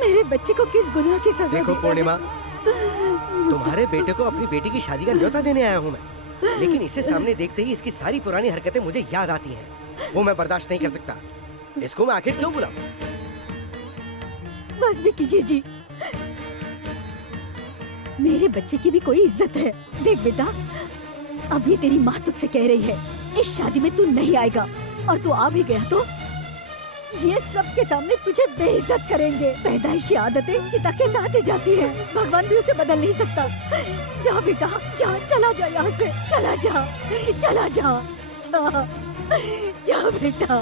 मेरे बच्चे को किस गुनाह की सजा देखो पूर्णिमा, तुम्हारे बेटे को अपनी बेटी की शादी का न्योता देने आया हूँ मैं, लेकिन इसे सामने देखते ही इसकी सारी पुरानी हरकतें मुझे याद आती हैं। वो मैं बर्दाश्त नहीं कर सकता। इसको मैं आखिर क्यों बुलाऊं? बस भी कीजिए जी, मेरे बच्चे की भी कोई इज्जत है। देख बेटा, अब ये तेरी माँ तुझसे कह रही है, इस शादी में तू नहीं आएगा, और तू आ भी गया तो ये सब के सामने तुझे बेइज्जत करेंगे। पैदाइशी आदतें चिता के साथ ही जाती है, भगवान भी उसे बदल नहीं सकता। जा बेटा, जा, चला जा यहाँ से, चला जा, चला जा, जा, जा बेटा।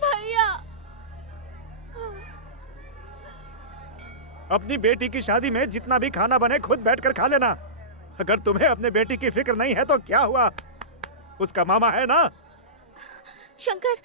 भैया, अपनी बेटी की शादी में जितना भी खाना बने खुद बैठकर खा लेना। अगर तुम्हें अपने बेटी की फिक्र नहीं है तो क्या हुआ? उसका मामा है ना? शंकर,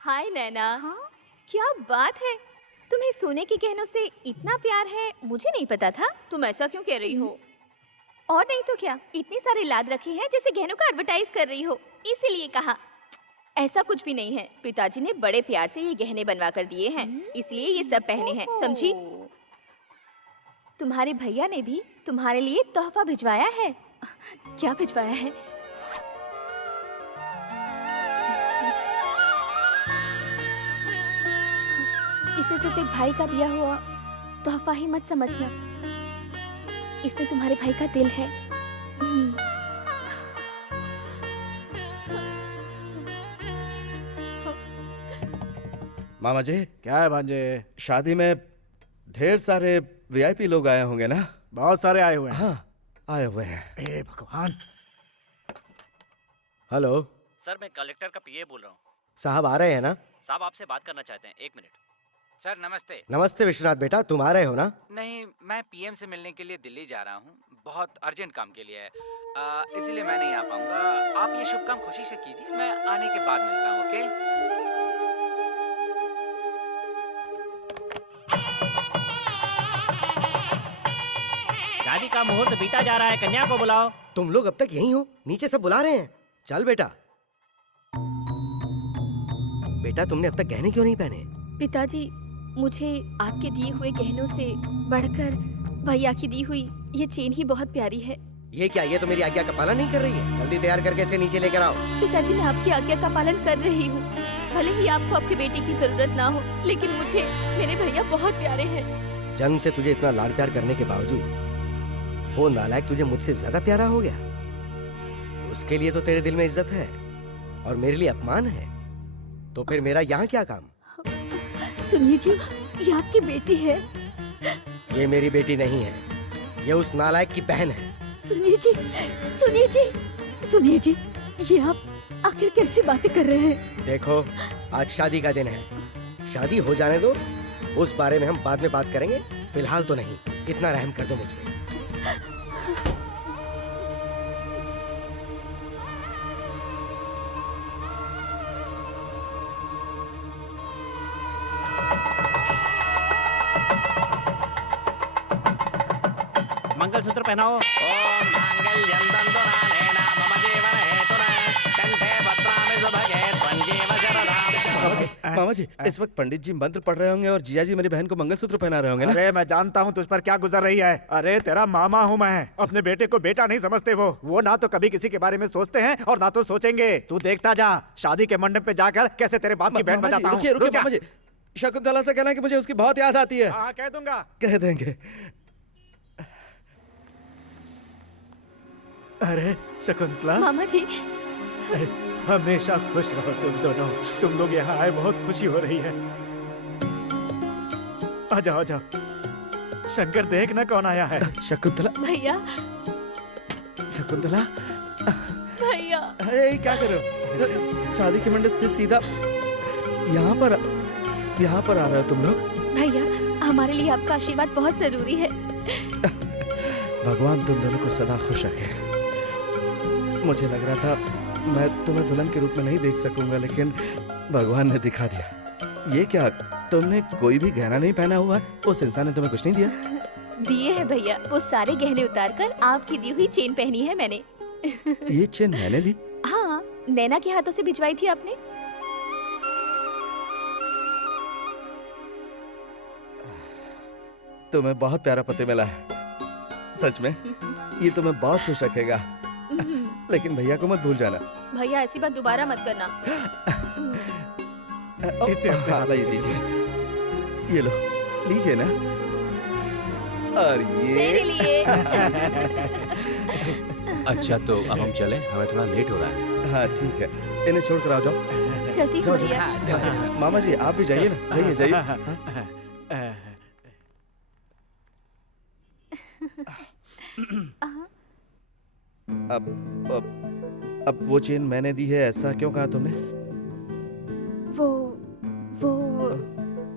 हाय नैना। हाँ? क्या बात है, तुम्हें सोने के गहनों से इतना प्यार है, मुझे नहीं पता था। तुम ऐसा क्यों कह रही हो? और नहीं तो क्या, इतनी सारी लाद रखी है जैसे गहनों का एडवर्टाइज कर रही हो, इसीलिए कहा। ऐसा कुछ भी नहीं है, पिताजी ने बड़े प्यार से ये गहने बनवा कर दिए हैं, इसलिए ये सब पहने हैं, समझी? तुम्हारे भैया ने भी तुम्हारे लिए तोहफा भिजवाया है। क्या भिजवाया है? इसे सिर्फ एक भाई का दिया हुआ तोहफा ही मत समझना, इसमें तुम्हारे भाई का दिल है। मामा जी। क्या है भांजे? शादी में ढेर सारे वीआईपी लोग आए होंगे ना? बहुत सारे आए हुए हैं। हाँ, आए हुए हैं। ए भगवान। हेलो सर, मैं कलेक्टर का पीए बोल रहा हूँ। साहब आ रहे हैं ना? साहब आपसे बात करना चाहते हैं, 1 मिनट। सर नमस्ते। नमस्ते विश्वनाथ बेटा, तुम आ रहे हो ना? नहीं, मैं पीएम से मिलने के लिए दिल्ली जा रहा हूँ, बहुत अर्जेंट काम के लिए है, इसीलिए मैं नहीं आ पाऊंगा। आप ये शुभ काम खुशी से कीजिए, मैं आने के बाद मिलता हूँ। ओके? शादी का मुहूर्त बीता जा रहा है, कन्या को बुलाओ। तुम लोग अब तक यहीं हो? नीचे सब बुला रहे हैं। चल बेटा। बेटा तुमने अब तक गहने क्यों नहीं पहने? पिताजी, मुझे आपके दिए हुए गहनों से बढ़कर भैया की दी हुई ये चेन ही बहुत प्यारी है। ये क्या, ये तो मेरी आज्ञा का पालन नहीं कर रही है। जल्दी तैयार करके इसे नीचे लेकर आओ। पिताजी, मैं आपकी आज्ञा का पालन कर रही हूँ। भले ही आपको आपके बेटे की जरूरत ना हो, लेकिन मुझे मेरे भैया बहुत प्यारे हैं। जन्म से तुझे इतना लाड प्यार करने के बावजूद वो नालायक तुझे मुझसे ज्यादा प्यारा हो गया। उसके लिए तो तेरे दिल में इज्जत है और मेरे लिए अपमान है, तो फिर मेरा यहाँ क्या काम? सुनिए जी, ये आपकी बेटी है। ये मेरी बेटी नहीं है, ये उस नालायक की बहन है। सुनिए जी, सुनिए जी, सुनिए जी, ये आप आखिर कैसी बातें कर रहे हैं? देखो, आज शादी का दिन है, शादी हो जाने दो, उस बारे में हम बाद में बात करेंगे, फिलहाल तो नहीं। इतना रहम कर दो मुझ पे। मंगलसूत्र पहनाओ। ओम मांगल्यं तन्तुनानेन मम जीवन हेतुना कंठे भद्रामि सुभगे त्वं शरदां। मामा जी, इस वक्त पंडित जी मंत्र पढ़ रहे होंगे और जिया जी मेरी बहन को मंगलसूत्र पहना रहे होंगे ना? अरे मैं जानता हूँ तुझ पर क्या गुजर रही है। अरे तेरा मामा हूँ मैं, अपने बेटे को बेटा नहीं समझते। वो ना तो कभी किसी के बारे में सोचते हैं और ना तो सोचेंगे। तू देखता जा, शादी के मंडप पे जाकर कैसे तेरे बाप की बहन बजाता हूँ। रुकिए मामा जी, शकुंतला से कहना कि मुझे उसकी बहुत याद आती है। हाँ, कह दूंगा। कह देंगे। अरे शकुंतला, मामा जी, हमेशा खुश रहो तुम दोनों। तुम लोग यहाँ आए, बहुत खुशी हो रही है। आ जाओ, आ जाओ। शंकर, देखना कौन आया है। शकुंतला। भैया। शकुंतला। भैया। अरे क्या कर रहे हो? शादी के मंडप से सीधा यहाँ पर आ रहे हो तुम लोग? भैया, हमारे लिए आपका आशीर्वाद बहुत जरूरी है। भगवान तुम दोनों को सदा खुश रखे। मुझे लग रहा था मैं तुम्हें दुल्हन के रूप में नहीं देख सकूंगा, लेकिन भगवान ने दिखा दिया। ये क्या, तुमने कोई भी गहना नहीं पहना हुआ? उस इंसान ने तुम्हें कुछ नहीं दिया? दिए है भैया, वो सारे गहने उतारकर आपकी दी हुई चेन पहनी है मैंने। ये चेन मैंने दी? हाँ, नैना के हाथों से भिजवाई थी आपने। तुम्हें बहुत प्यारा पति मिला है, सच में। ये तुम्हें बहुत खुश रखेगा। लेकिन भैया को मत भूल जाना। भैया, ऐसी बात दोबारा मत करना। इसे अपने हाथ ये दीजिए, ये लो, लीजिए ना। और ये तेरे लिए। अच्छा, तो अब हम चलें, हमें थोड़ा लेट हो रहा है। हाँ ठीक है, इन्हें छोड़ कर आ जाओ। चलती हूँ भैया। मामा जी आप भी जाइए ना, जाइए जाइए। अब वो चेन मैंने दी है, ऐसा क्यों कहा तुमने? वो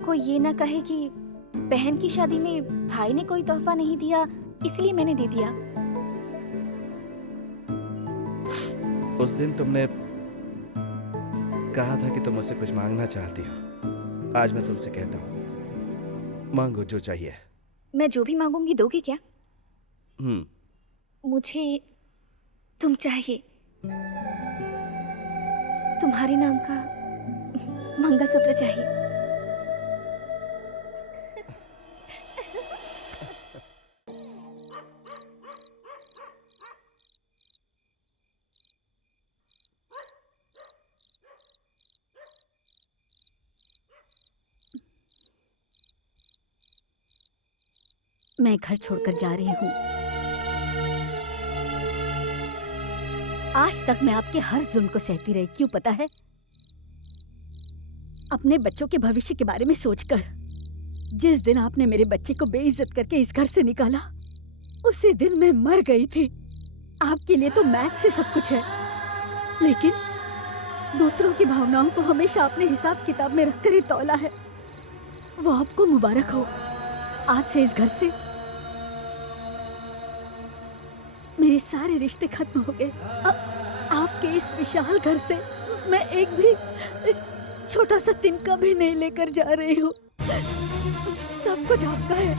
कोई ये ना कहे कि बहन की शादी में भाई ने कोई तोहफा नहीं दिया, इसलिए मैंने दे दिया। उस दिन तुमने कहा था कि तुम मुझसे कुछ मांगना चाहती हो। आज मैं तुमसे कहता हूँ, मांगो जो चाहिए। मैं जो भी मांगूंगी दोगे क्या? मुझे तुम चाहिए, तुम्हारे नाम का मंगलसूत्र चाहिए। मैं घर छोड़कर जा रही हूँ। आज तक मैं आपके हर जुल्म को सहती रही, क्यों पता है? अपने बच्चों के भविष्य के बारे में सोचकर। जिस दिन आपने मेरे बच्चे को बेइज्जत करके इस घर से निकाला, उसी दिन मैं मर गई थी। आपके लिए तो मैथ से सब कुछ है, लेकिन दूसरों की भावनाओं को हमेशा अपने हिसाब किताब में रखकर ही तौला है। वो आपको मुबारक हो। आज से इस घर से मेरे सारे रिश्ते खत्म हो गए। आपके इस विशाल घर से मैं एक भी छोटा सा तिनका भी नहीं लेकर जा रही हूँ। सब कुछ आपका है।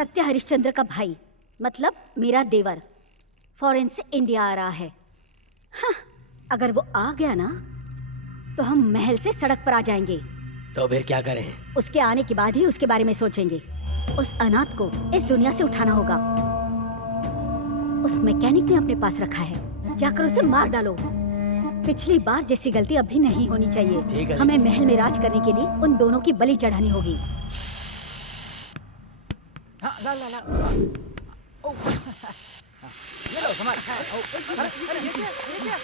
सत्य हरिश्चंद्र का भाई, मतलब मेरा देवर, फॉरेन से इंडिया आ रहा है। हाँ, अगर वो आ गया ना तो हम महल से सड़क पर आ जाएंगे। तो फिर क्या करें? उसके आने के बाद ही उसके बारे में सोचेंगे। उस अनाथ को इस दुनिया से उठाना होगा। उस मैकेनिक ने अपने पास रखा है, जाकर उसे मार डालो। पिछली बार जैसी गलती अभी नहीं होनी चाहिए। हमें महल में राज करने के लिए उन दोनों की बलि चढ़ानी होगी। हाँ, ला ला ला। ओ, ये लो सामान। अरे ये क्या?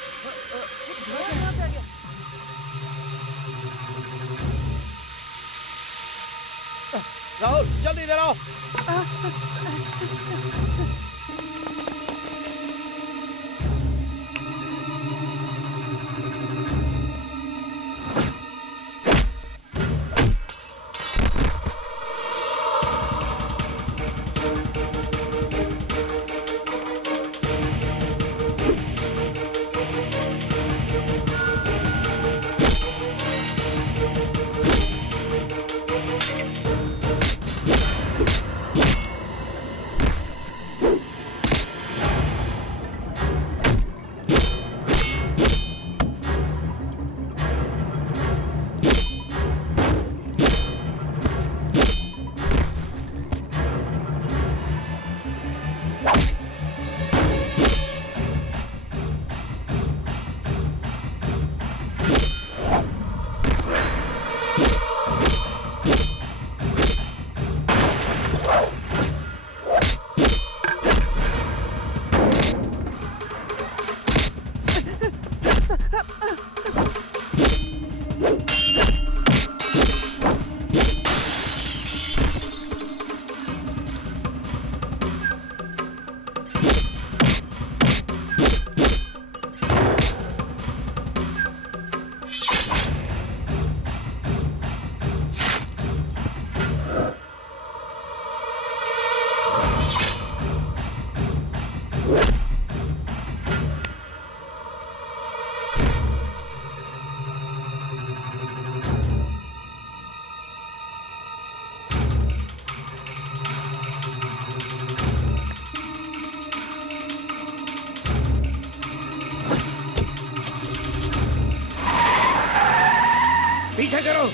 राहुल जल्दी इधर आओ। पीछे करो।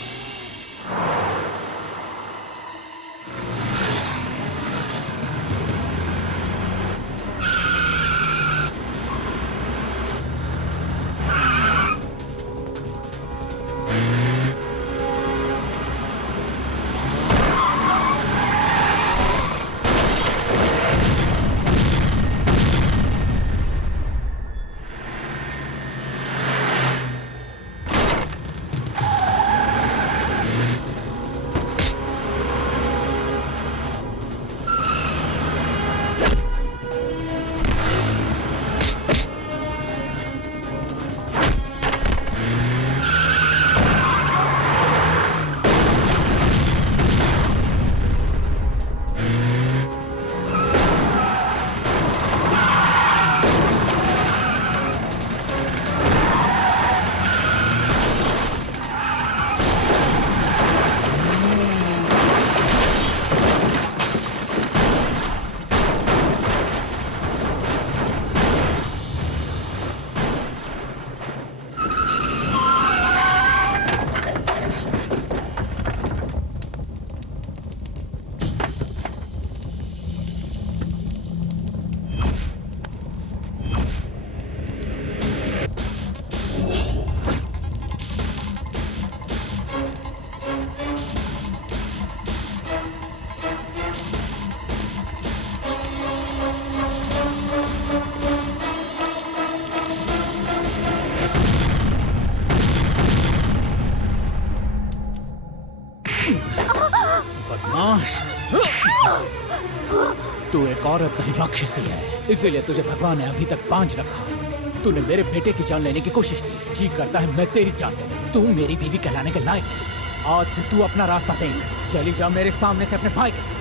तू एक औरत नहीं राक्षसी है, इसीलिए तुझे भगवान ने अभी तक बांझ रखा। तूने मेरे बेटे की जान लेने की कोशिश की, जी करता है मैं तेरी जान लूं। तू मेरी बीवी कहलाने के लायक है। आज से तू अपना रास्ता देख, चली जा मेरे सामने से अपने भाई के साथ।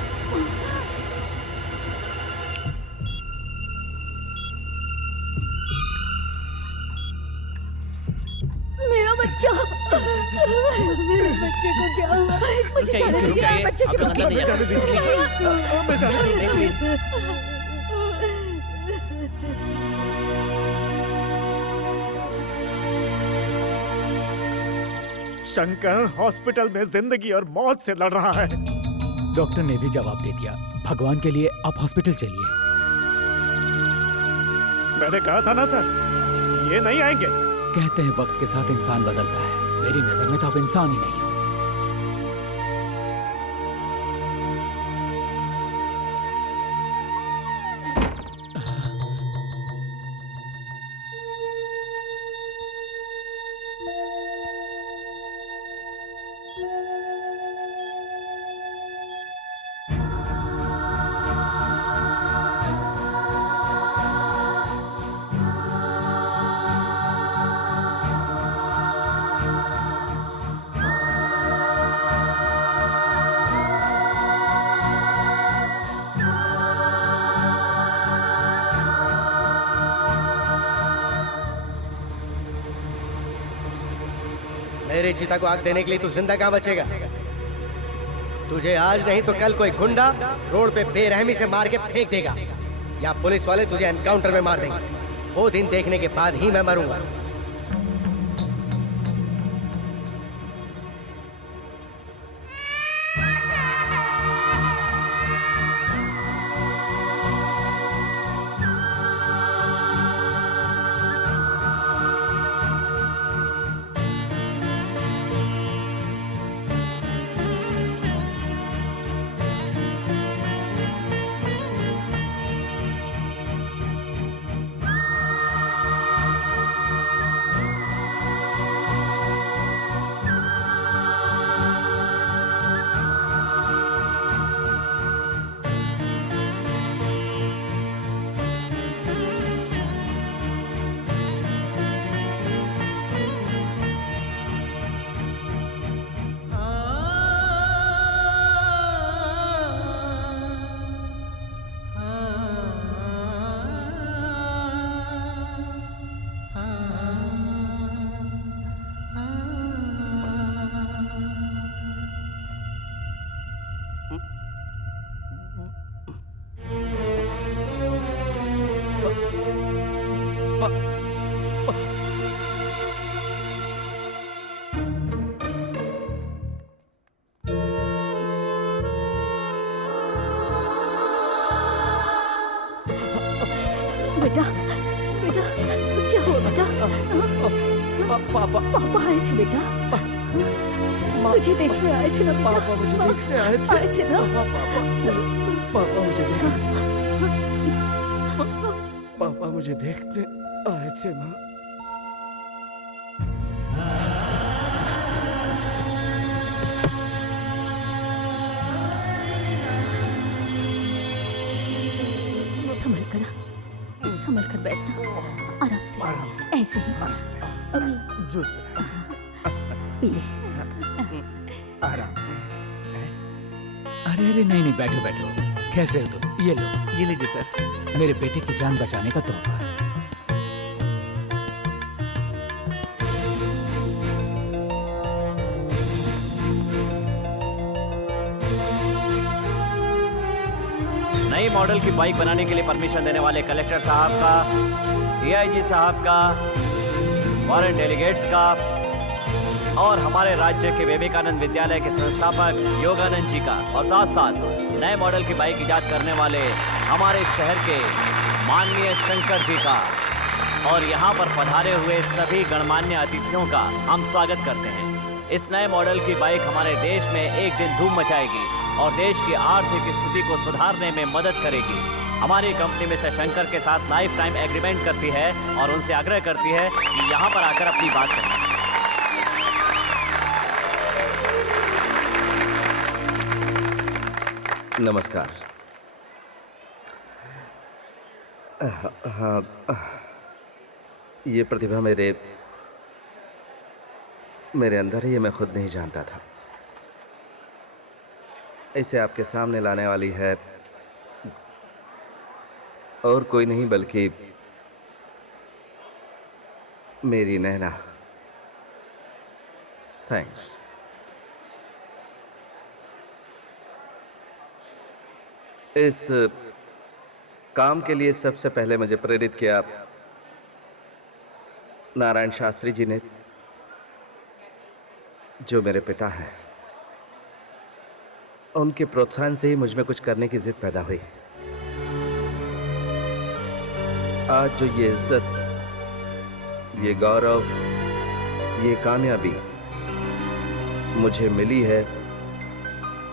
मेरा बच्चा, मेरे बच्चे को क्या हुआ? मुझे जाने दीजिए, मेरे बच्चे की जाने दीजिए। शंकर हॉस्पिटल में जिंदगी और मौत से लड़ रहा है। डॉक्टर ने भी जवाब दे दिया। भगवान के लिए आप हॉस्पिटल चलिए। मैंने कहा था ना सर, ये नहीं आएंगे। कहते हैं वक्त के साथ इंसान बदलता है। मेरी नजर में तो आप इंसान ही नहीं हो। मेरी चिता को आग देने के लिए तू जिंदा कहाँ बचेगा? तुझे आज नहीं तो कल कोई गुंडा रोड पे बेरहमी से मार के फेंक देगा, या पुलिस वाले तुझे एनकाउंटर में मार देंगे। वो दिन देखने के बाद ही मैं मरूंगा। बेटा, बेटा, क्या हुआ बेटा? पापा आए थे बेटा, मुझे देखने आए थे ना बेटा। पापा मुझे देखने आए थे ना। पापा मुझे देखने आए थे माँ। संभल कर बैठना, आराम से, ऐसे ही जूस पी ले, आराम से। अरे अरे नहीं नहीं, बैठो बैठो। कैसे हो तुम? ये लो, ये लीजिए सर। मेरे बेटे की जान बचाने का तोहफा है। नई मॉडल की बाइक बनाने के लिए परमिशन देने वाले कलेक्टर साहब का, डीआईजी साहब का, फॉरेन डेलीगेट्स का और हमारे राज्य के विवेकानंद विद्यालय के संस्थापक योगानंद जी का, और साथ साथ नए मॉडल की बाइक ईजाद करने वाले हमारे शहर के माननीय शंकर जी का, और यहाँ पर पधारे हुए सभी गणमान्य अतिथियों का हम स्वागत करते हैं। इस नए मॉडल की बाइक हमारे देश में एक दिन धूम मचाएगी और देश की आर्थिक स्थिति को सुधारने में मदद करेगी। हमारी कंपनी मिस्टर शंकर के साथ लाइफ टाइम एग्रीमेंट करती है और उनसे आग्रह करती है कि यहाँ पर आकर अपनी बात करें। नमस्कार। हाँ, ये प्रतिभा मेरे अंदर है, ये मैं खुद नहीं जानता था। इसे आपके सामने लाने वाली है और कोई नहीं बल्कि मेरी नैना। थैंक्स। इस काम के लिए सबसे पहले मुझे प्रेरित किया नारायण शास्त्री जी ने, जो मेरे पिता हैं। उनके प्रोत्साहन से ही मुझ में कुछ करने की जिद पैदा हुई। आज जो ये इज्जत, ये गौरव, ये कामयाबी मुझे मिली है,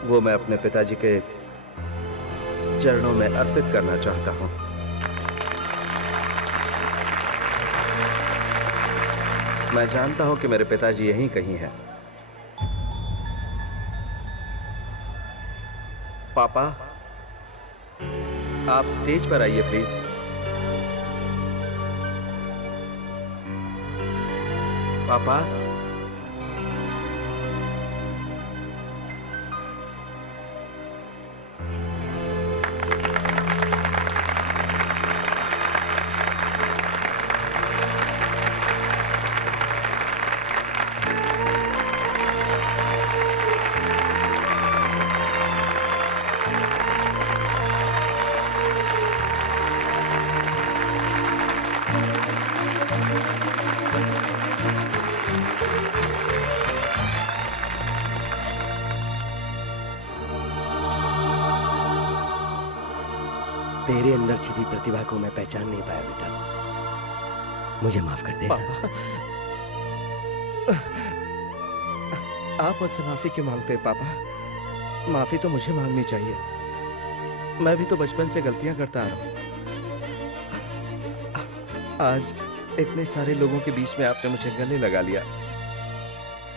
वो मैं अपने पिताजी के चरणों में अर्पित करना चाहता हूं। मैं जानता हूं कि मेरे पिताजी यहीं कहीं हैं। पापा, आप स्टेज पर आइए प्लीज। पापा, तेरे अंदर छिपी प्रतिभा को मैं पहचान नहीं पाया बेटा, मुझे माफ कर दे। पापा, आप मुझसे माफी क्यों मांगते हैं पापा? माफी तो मुझे मांगनी चाहिए। मैं भी तो बचपन से गलतियां करता आ रहा हूं। आज इतने सारे लोगों के बीच में आपने मुझे गले लगा लिया,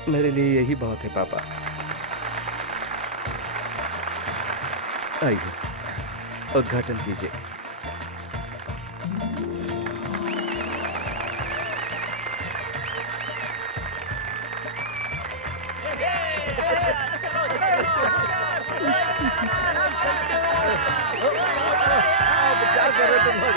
मेरे लिए यही बहुत है पापा। आइए, उद्घाटन कीजिए। क्या कर रहे तुम लोग?